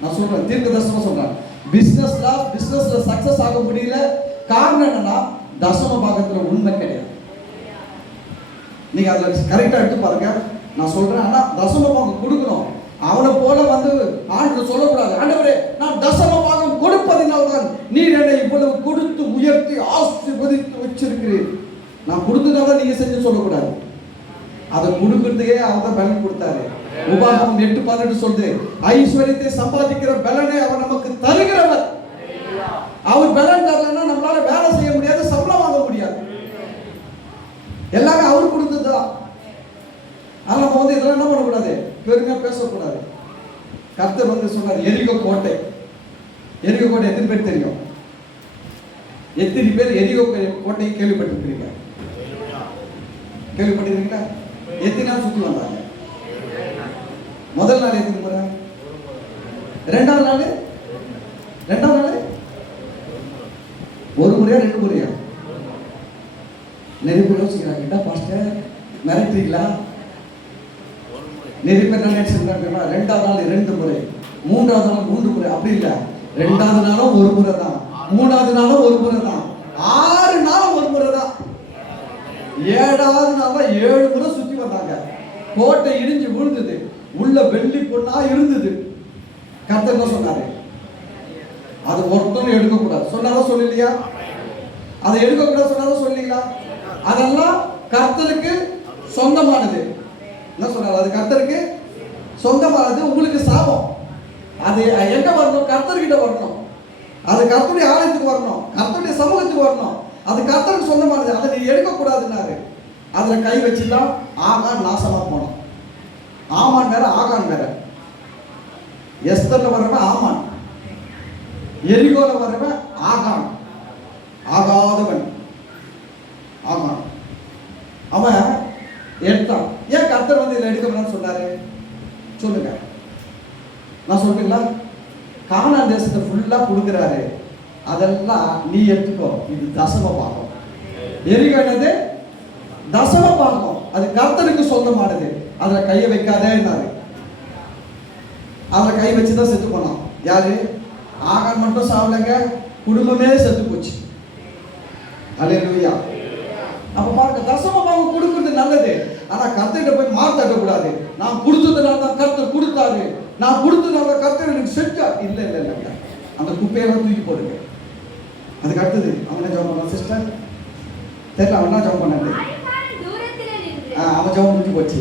நான் சொல்றேன், தீர்க்க தரிசனமா சொல்றேன். பிசினஸ்ல சக்சஸ் ஆக முடியல. காரணம் என்னன்னா தசம பாகத்துல உண்மை கிடையாது. நீங்க அதுல கரெக்டா எடுத்து பாருங்க. நான் சொல்றேன், ஆனா தசம பாகம் கொடுக்கணும். அவனை போல வந்து ஆண்டு சொல்லக்கூடாது, ஆண்டவரே நான் தசம பாகம் கொடுப்பதினால்தான் நீர் என்னை இவ்வளவு கொடுத்து உயர்த்தி ஆசீர்வதித்து வச்சிருக்கிறீர், நான் கொடுத்ததால நீங்க செஞ்சு சொல்லக்கூடாது. அதை கொடுக்கறதுக்கே அவர் தான் பலன் கொடுத்தாரு. உபாகமம் 8:18 சொல்லுது, ஐஸ்வர்யத்தை சம்பாதிக்கிற பலனை அவர் நமக்கு தருகிறவர். அவர் பலன் தரலன்னா நம்மளால வேலை செய்ய முடியாது, சம்பளம் வாங்க முடியாது. எல்லாமே அவர் கொடுத்ததுதான். ஆனா நம்ம வந்து இதெல்லாம் என்ன பண்ணக்கூடாது, பெருமையா பேசக்கூடாது. கர்த்தர் வந்து சொன்னார், எரிகோ கோட்டை. எரிகோ கோட்டை எத்தனை பேர் தெரியும்? எத்தனை பேர் எரிகோ கோட்டையை கேள்விப்பட்டிருக்கிறீங்க? கேள்விப்பட்டிருக்கீங்களா? எத்தனை நாள் சுற்றி வந்தாங்க? முதல் நாள் எத்தனை முறை? ரெண்டாவது நாள் ஒரு முறையா 2 முறையா? நிறைய பேர் யோசிக்கிறாங்க, பாஸ்டர் மிரட்டுறீங்களா? நிறைய பேர் நினைச்சிருக்காங்க, 2வது நாள் 2 முறை, 3வது நாள் 3 முறை. அப்படி இல்லை, 2வது நாளும் 1 முறை தான், 3வது நாளும் 1 முறை தான், 6 நாளும் 1 முறை தான், 7வது நாள் 7 முறை சுத்தி வந்தாங்க. கோட்டை இடிஞ்சு விழுந்தது, உள்ள வெள்ளி பொண்ணா இருந்தது. கர்த்தர் என்ன சொன்னாரு? அது ஒருத்தரும் எடுக்கக்கூடாது சொன்னாரோ சொல்லலையா? அதை எடுக்கக்கூடாது சொன்னாரோ சொல்லீங்களா? அதெல்லாம் கர்த்தருக்கு சொந்தமானது. என்ன சொன்னாரு? அது கர்த்தருக்கு சொந்தமானது, உங்களுக்கு சாபம். அது எங்க வரணும்? கர்த்தர்கிட்ட வரணும். அது கர்த்தருடைய ஆலயத்துக்கு வரணும், கர்த்தருடைய சமூகத்துக்கு வரணும். அது கர்த்தருக்கு சொந்தமானது, அதை நீ எடுக்கக்கூடாதுன்னாரு. அதுல கை வச்சுதான் ஆகான் நாசமா போனோம். ஆமான் வேற ஆகான் வேற. எஸ்தர்ல வர்றவன் ஆமான், எரிகோல வர்றவன் ஆகான், ஆகாதவன் ஆகான். அவன் எடுத்தான். ஏன் கர்த்தர் வந்து இதில் எடுக்க வேணாம்னு சொன்னாரு? சொல்லுங்க, நான் சொல்றீங்களா? கானான் தேசத்தை ஃபுல்லா கொடுக்குறாரு, அதெல்லாம் நீ எடுத்துக்கோ, இது தசம பாகம். எரிகோ என்னது? தசம பாகம். அது கர்த்தருக்கு சொந்தமானது, அதுல கையை வைக்காதேன்னாரு. அதுல கை வச்சுதான் செத்து போனான். யாரு? ஆகான் மட்டும் சாவலங்க, குடும்பமே செத்து போச்சு. அல்லேலூயா. அப்ப பாருங்க, தசம பாகம் கொடுக்கிறது நல்லது. ஆனா கர்த்தர்கிட்ட போய் மார்த்தாட்ட கூடாது. நான் கொடுத்ததுனால தான் கர்த்தர் கொடுத்தாரு, நான் கொடுத்ததுனால கர்த்தர் எனக்கு செஞ்சா. இல்ல இல்ல இல்ல, அந்த குப்பையெல்லாம் தூக்கி போடுங்க. அதுக்கு அடுத்தது அவன் ஜெபம் பண்ண சிஸ்டர் தெரியல, அவன் என்ன ஜெபம் பண்ணாரு? அவன் ஜெபம் முடிஞ்சு போச்சு.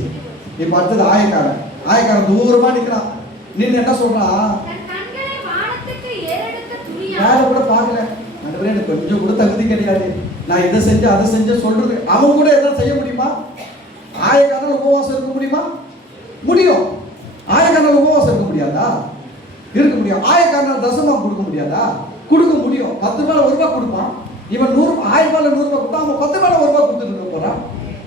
இப்ப அடுத்தது ஆயக்காரன் தூரமா நிக்கிறான். நின்று என்ன சொல்றான்? வேற கூட பார்க்கல, எனக்கு கொஞ்சம் கூட தகுதி கிடையாது, நான் இதை செஞ்சு அதை செஞ்சு சொல்றது. அவன் கூட எதாவது செய்ய முடியுமா? ஆயக்காரன் உபவாசம் இருக்க முடியுமா? முடியும். ஆயக்காரன் உபவாசம் இருக்க முடியாதா? இருக்க முடியும். ஆயக்காரன் தசமா கொடுக்க முடியாதா? கொடுக்க முடியும். 10 மேல 1 ரூபாய் கொடுப்பான். இவன் 100 1000 மேல 100 ரூபாய் கொடுத்தா அவன் 10 மேல 1 ரூபாய் கொடுத்துட்டு இருக்க போறான்.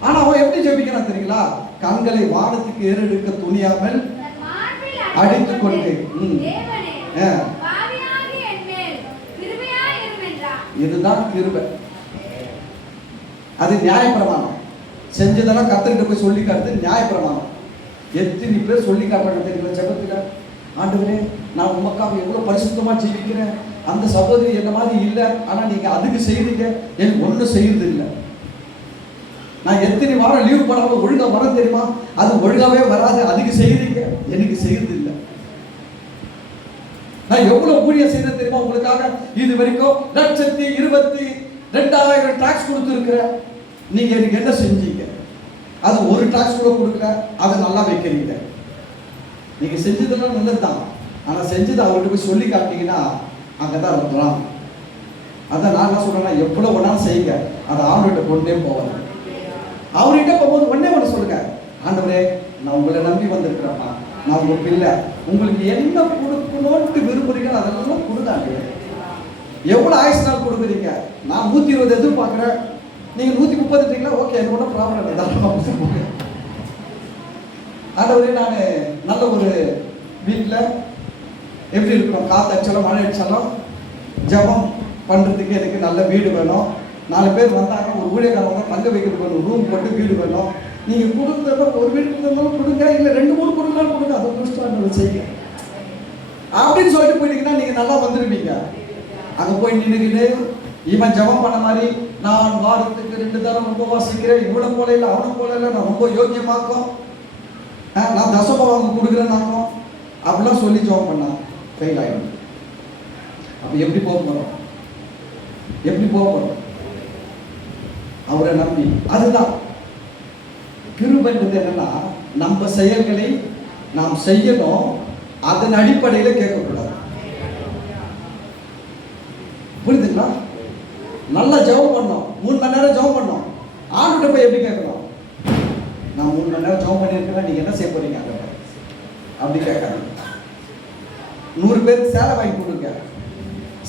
ஆனா அவன் எப்படி ஜெபிக்கிறான் தெரியுங்களா? கண்களை வானத்துக்கு ஏறெடுக்க துணியாமல் அடித்துக் கொண்டு, இதுதான் கிருபை. அது நியாயப்பிரமாணம். செஞ்சதெல்லாம் கர்த்தர்கிட்ட போய் சொல்லி காட்டுறது நியாயப்பிரமாணம். எத்தனை பேர் சொல்லி காட்டுறாங்க தெரியுங்களா? ஜெபத்துல, ஆண்டவரே நான் உமக்காக எவ்வளவு பரிசுத்தமா ஜெபிக்கிறேன், அந்த சகோதரி என்ன மாதிரி இல்லை, ஆனா நீங்க அதுக்கு செய்றீங்க, எனக்கு ஒன்றும் செய்யறது இல்லை. நான் எத்தனை வாரம் லீவ் பண்ணாம ஒழுங்கா வர தெரியுமா? அது ஒழுங்காவே வராது, அதுக்கு செய்யறீங்க, எனக்கு செய்யறது இல்லை. நான் எவ்வளவு ஊழியம் செய்யறது தெரியுமா உங்களுக்காக? இது வரைக்கும் 1,22,000 டாக்ஸ் கொடுத்துருக்கிறேன். நீங்க எனக்கு என்ன செஞ்சீங்க? அது ஒரு டாக்ஸ் கூட கொடுக்கல, அதை நல்லா வைக்கிறீங்க. நீங்க செஞ்சதெல்லாம் நல்லதுதான், ஆனா செஞ்சது அவர்கிட்ட போய் சொல்லி காட்டீங்கன்னா அங்கதான் இருக்கலாம். அதான் நான் என்ன சொல்றேன்னா, எவ்வளவு வேணாலும் செய்யுங்க, அதை ஆண்டவர்கிட்ட கொண்டே போவாங்க. அவர்கிட்ட போகும்போது ஒண்ணே சொல்லுங்க, ஆண்டவரே நான் உங்களை நம்பி வந்திருக்கிறேன்ப்பா, நான் உங்க பிள்ளை, உங்களுக்கு என்ன கொடுக்கணும்னு விரும்புறீங்களோ அதெல்லாம் கொடுத்தாங்க. எவ்வளவு ஆயுசு நாள் கொடுக்குறீங்க? நான் 120 எதிர்பார்க்கிறேன், நீங்க 130 ஓகே, எனக்கு ஒன்றும் ப்ராப்ளம் இல்லை. ஆண்டவரே நான் நல்ல ஒரு வீட்டில் எப்படி இருக்கணும், காற்று அடிச்சாலும் மழை அடிச்சாலும் ஜபம் பண்ணுறதுக்கு எனக்கு நல்ல வீடு வேணும். 4 பேர் வந்தாங்க, ஒரு ஊழியக்காரங்க தங்க வைக்கிறதுக்கு ஒரு ரூம் போட்டு வீடு வேணும். நீங்கள் கொடுக்குறத ஒரு வீடு கொடுத்தாலும் கொடுங்க, இல்லை 2-3 கொடுத்தாலும் கொடுங்க, அதை முடிச்சுட்டு செய்யுங்க. அப்படின்னு சொல்லிட்டு போயிட்டீங்கன்னா நீங்க நல்லா வந்துருவீங்க. அங்க போய் நின்றுக்கிட்டு இவன் ஜெபம் பண்ண மாதிரி நான் வாரத்துக்கு 2 தரம் உபவாசிக்கிறேன், இவனை போல இல்லை அவனை போல இல்லை, நான் ரொம்ப யோக்கியமாக்கும், நான் தசமபாகம் கொடுக்குறேன்னாக்கும் அப்படிலாம் சொல்லி ஜெபம் பண்ணா ஃபெயில் ஆகிடும். அப்போ எப்படி போக போகிறோம்? எப்படி போக போகிறோம்? அவரை நம்பி. அதுதான் கிருபைன்றது. என்னன்னா நம்ம செயல்களை நாம் செய்யணும், அதன் அடிப்படையில் கேட்கக்கூடாது. புரியுதுங்களா? நல்லா ஜெபம் பண்ணோம், 3 மணி நேரம் ஜெபம் பண்ணோம், ஆண்டுகிட்ட போய் எப்படி கேட்கணும்? நான் 3 மணி நேரம் ஜெபம் பண்ணியிருக்கிறேன், நீங்க என்ன செய்ய போறீங்க அப்படி கேட்காது. 100 பேருக்கு சேலை வாங்கி கொடுங்க,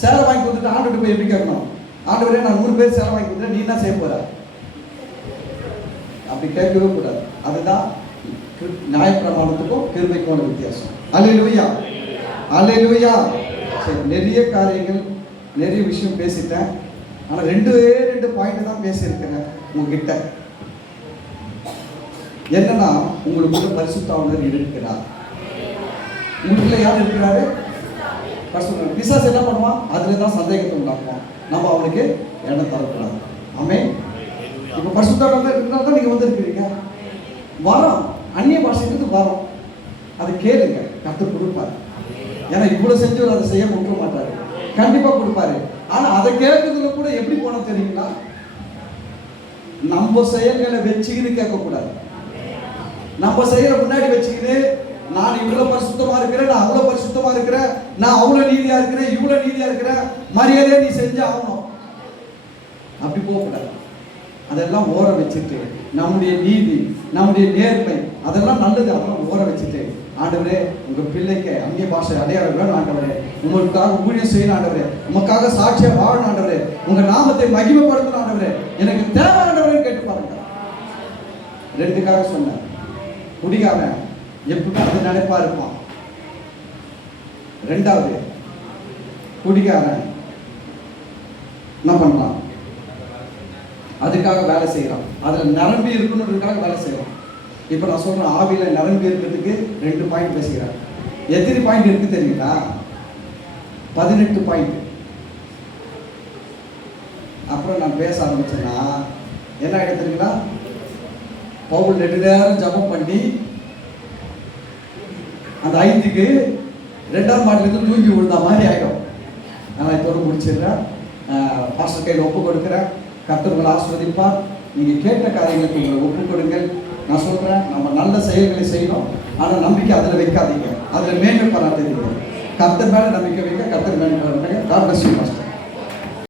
சேலை வாங்கி கொடுத்துட்டு ஆண்டுகிட்ட போய் எப்படி கேட்கணும்? ஆண்டவரே நான் 100 பேர் சேலை வாங்கி கொடுத்துட்டேன், நீ என்ன செய்ய போற? அப்படி கேட்கவே கூடாது. அதுதான் நியாயப்பிரமாணத்துக்கும் கிருபைக்கும் வித்தியாசம். அல்லேலூயா, அல்லேலூயா. சரி, நிறைய காரியங்கள் நிறைய விஷயம் பேசிட்டேன். ஆனால் 2 பாயிண்ட் தான் பேசியிருக்கிறேன் உங்ககிட்ட. என்னன்னா உங்களுக்குள்ள பரிசுத்த ஆவியானவர் இருக்கிறார். உங்களுக்குள்ள யார் இருக்கிறாரு? பிசாசு என்ன பண்ணுவான்? அதுல தான் சந்தேகத்தை உண்டாக்குவான். நம்ம அவனுக்கு இடம் தரக்கூடாது. ஆமென். இப்போ பரிசுத்த ஆவியானவர் இருக்கிறார் தான் நீங்க வந்திருக்கிறீங்க. வரோம், அந்நிய பாஷைக்கு வரோம், அதை கேளுங்க, கர்த்தர் கொடுப்பாரு. ஏன்னா இவ்வளவு செஞ்சவர் அதை செய்ய விட்டுற மாட்டாரு, கண்டிப்பா கொடுப்பாரு. ஆனா அதை கேட்கறதுல கூட எப்படி போனோம் தெரியுங்களா? நம்ம செயல்களை வச்சுக்கிட்டு கேட்கக்கூடாது. நம்ம செயலை முன்னாடி வச்சுக்கிட்டு நான் இவ்வளவு பரிசுத்தமா இருக்கிறேன், நான் அவ்வளவு பரிசுத்தமா இருக்கிறேன், நான் அவ்வளவு நீதியா இருக்கிறேன், இவ்வளவு நீதியா இருக்கிறேன், மரியாதையா நீ செஞ்சு ஆகணும், அப்படி போகக்கூடாது. அதெல்லாம் ஓர வச்சுட்டு நம்முடைய நீதி, நம்முடைய நேர்மை, அதெல்லாம் நல்லது, அதெல்லாம் ஓர வச்சுட்டு ஆண்டவரே உங்க பிள்ளைக்கு அந்நிய பாஷை அடையாளம் வேணும் ஆண்டவரே, உங்களுக்காக ஊழியம் செய்யணும் ஆண்டவரே, உங்களுக்காக சாட்சியா வாழணும் ஆண்டவரே, உங்க நாமத்தை மகிமைப்படுத்தணும் ஆண்டவரே, எனக்கு தேவை ஆண்டவரே கேட்டு பாருங்க. 2க்காக சொன்னேன். குடிகாரன் எப்படி அது நினைப்பா இருப்பான். 2வது குடிகாரன் என்ன பண்ணலாம்? அதுக்காக வேலை செய்யறான், அதுல நிரம்பி இருக்கணுன்றதுக்காக வேலை செய்யறான். இப்போ நான் சொல்றேன், ஆவியில நிரம்பி இருக்கிறதுக்கு 2 பாயிண்ட் பேசுகிறேன். எத்தனை பாயிண்ட் இருக்கு தெரியுங்களா? 18 பாயிண்ட். அப்புறம் நான் பேச ஆரம்பிச்சேன்னா என்ன ஆகிடும் தெரியுங்களா? பவுல் 2 நேரம் ஜபம் பண்ணி அந்த 5க்கு 2ஆம் மாட்டிலிருந்து தூங்கி விழுந்த மாதிரி ஆகிடும். நான் இதோட முடிச்சிடுறேன். பாஸ்டர் கையில் ஒப்பு கொடுக்குறேன். கர்த்தர் உங்களை ஆசீர்வதிப்பார். நீங்கள் கேட்ட காரியங்களுக்கு உங்களை ஒப்பு கொடுங்கள். நான் சொல்கிறேன், நம்ம நல்ல செயல்களை செய்யணும், ஆனால் நம்பிக்கை அதில் வைக்காதீங்க, அதில் மேன்மை பாராட்டுறீங்க. கர்த்தர் மேலே நம்பிக்கை வைக்க, கர்த்தர் மேலே பாராட்டுங்க. God bless you pastor.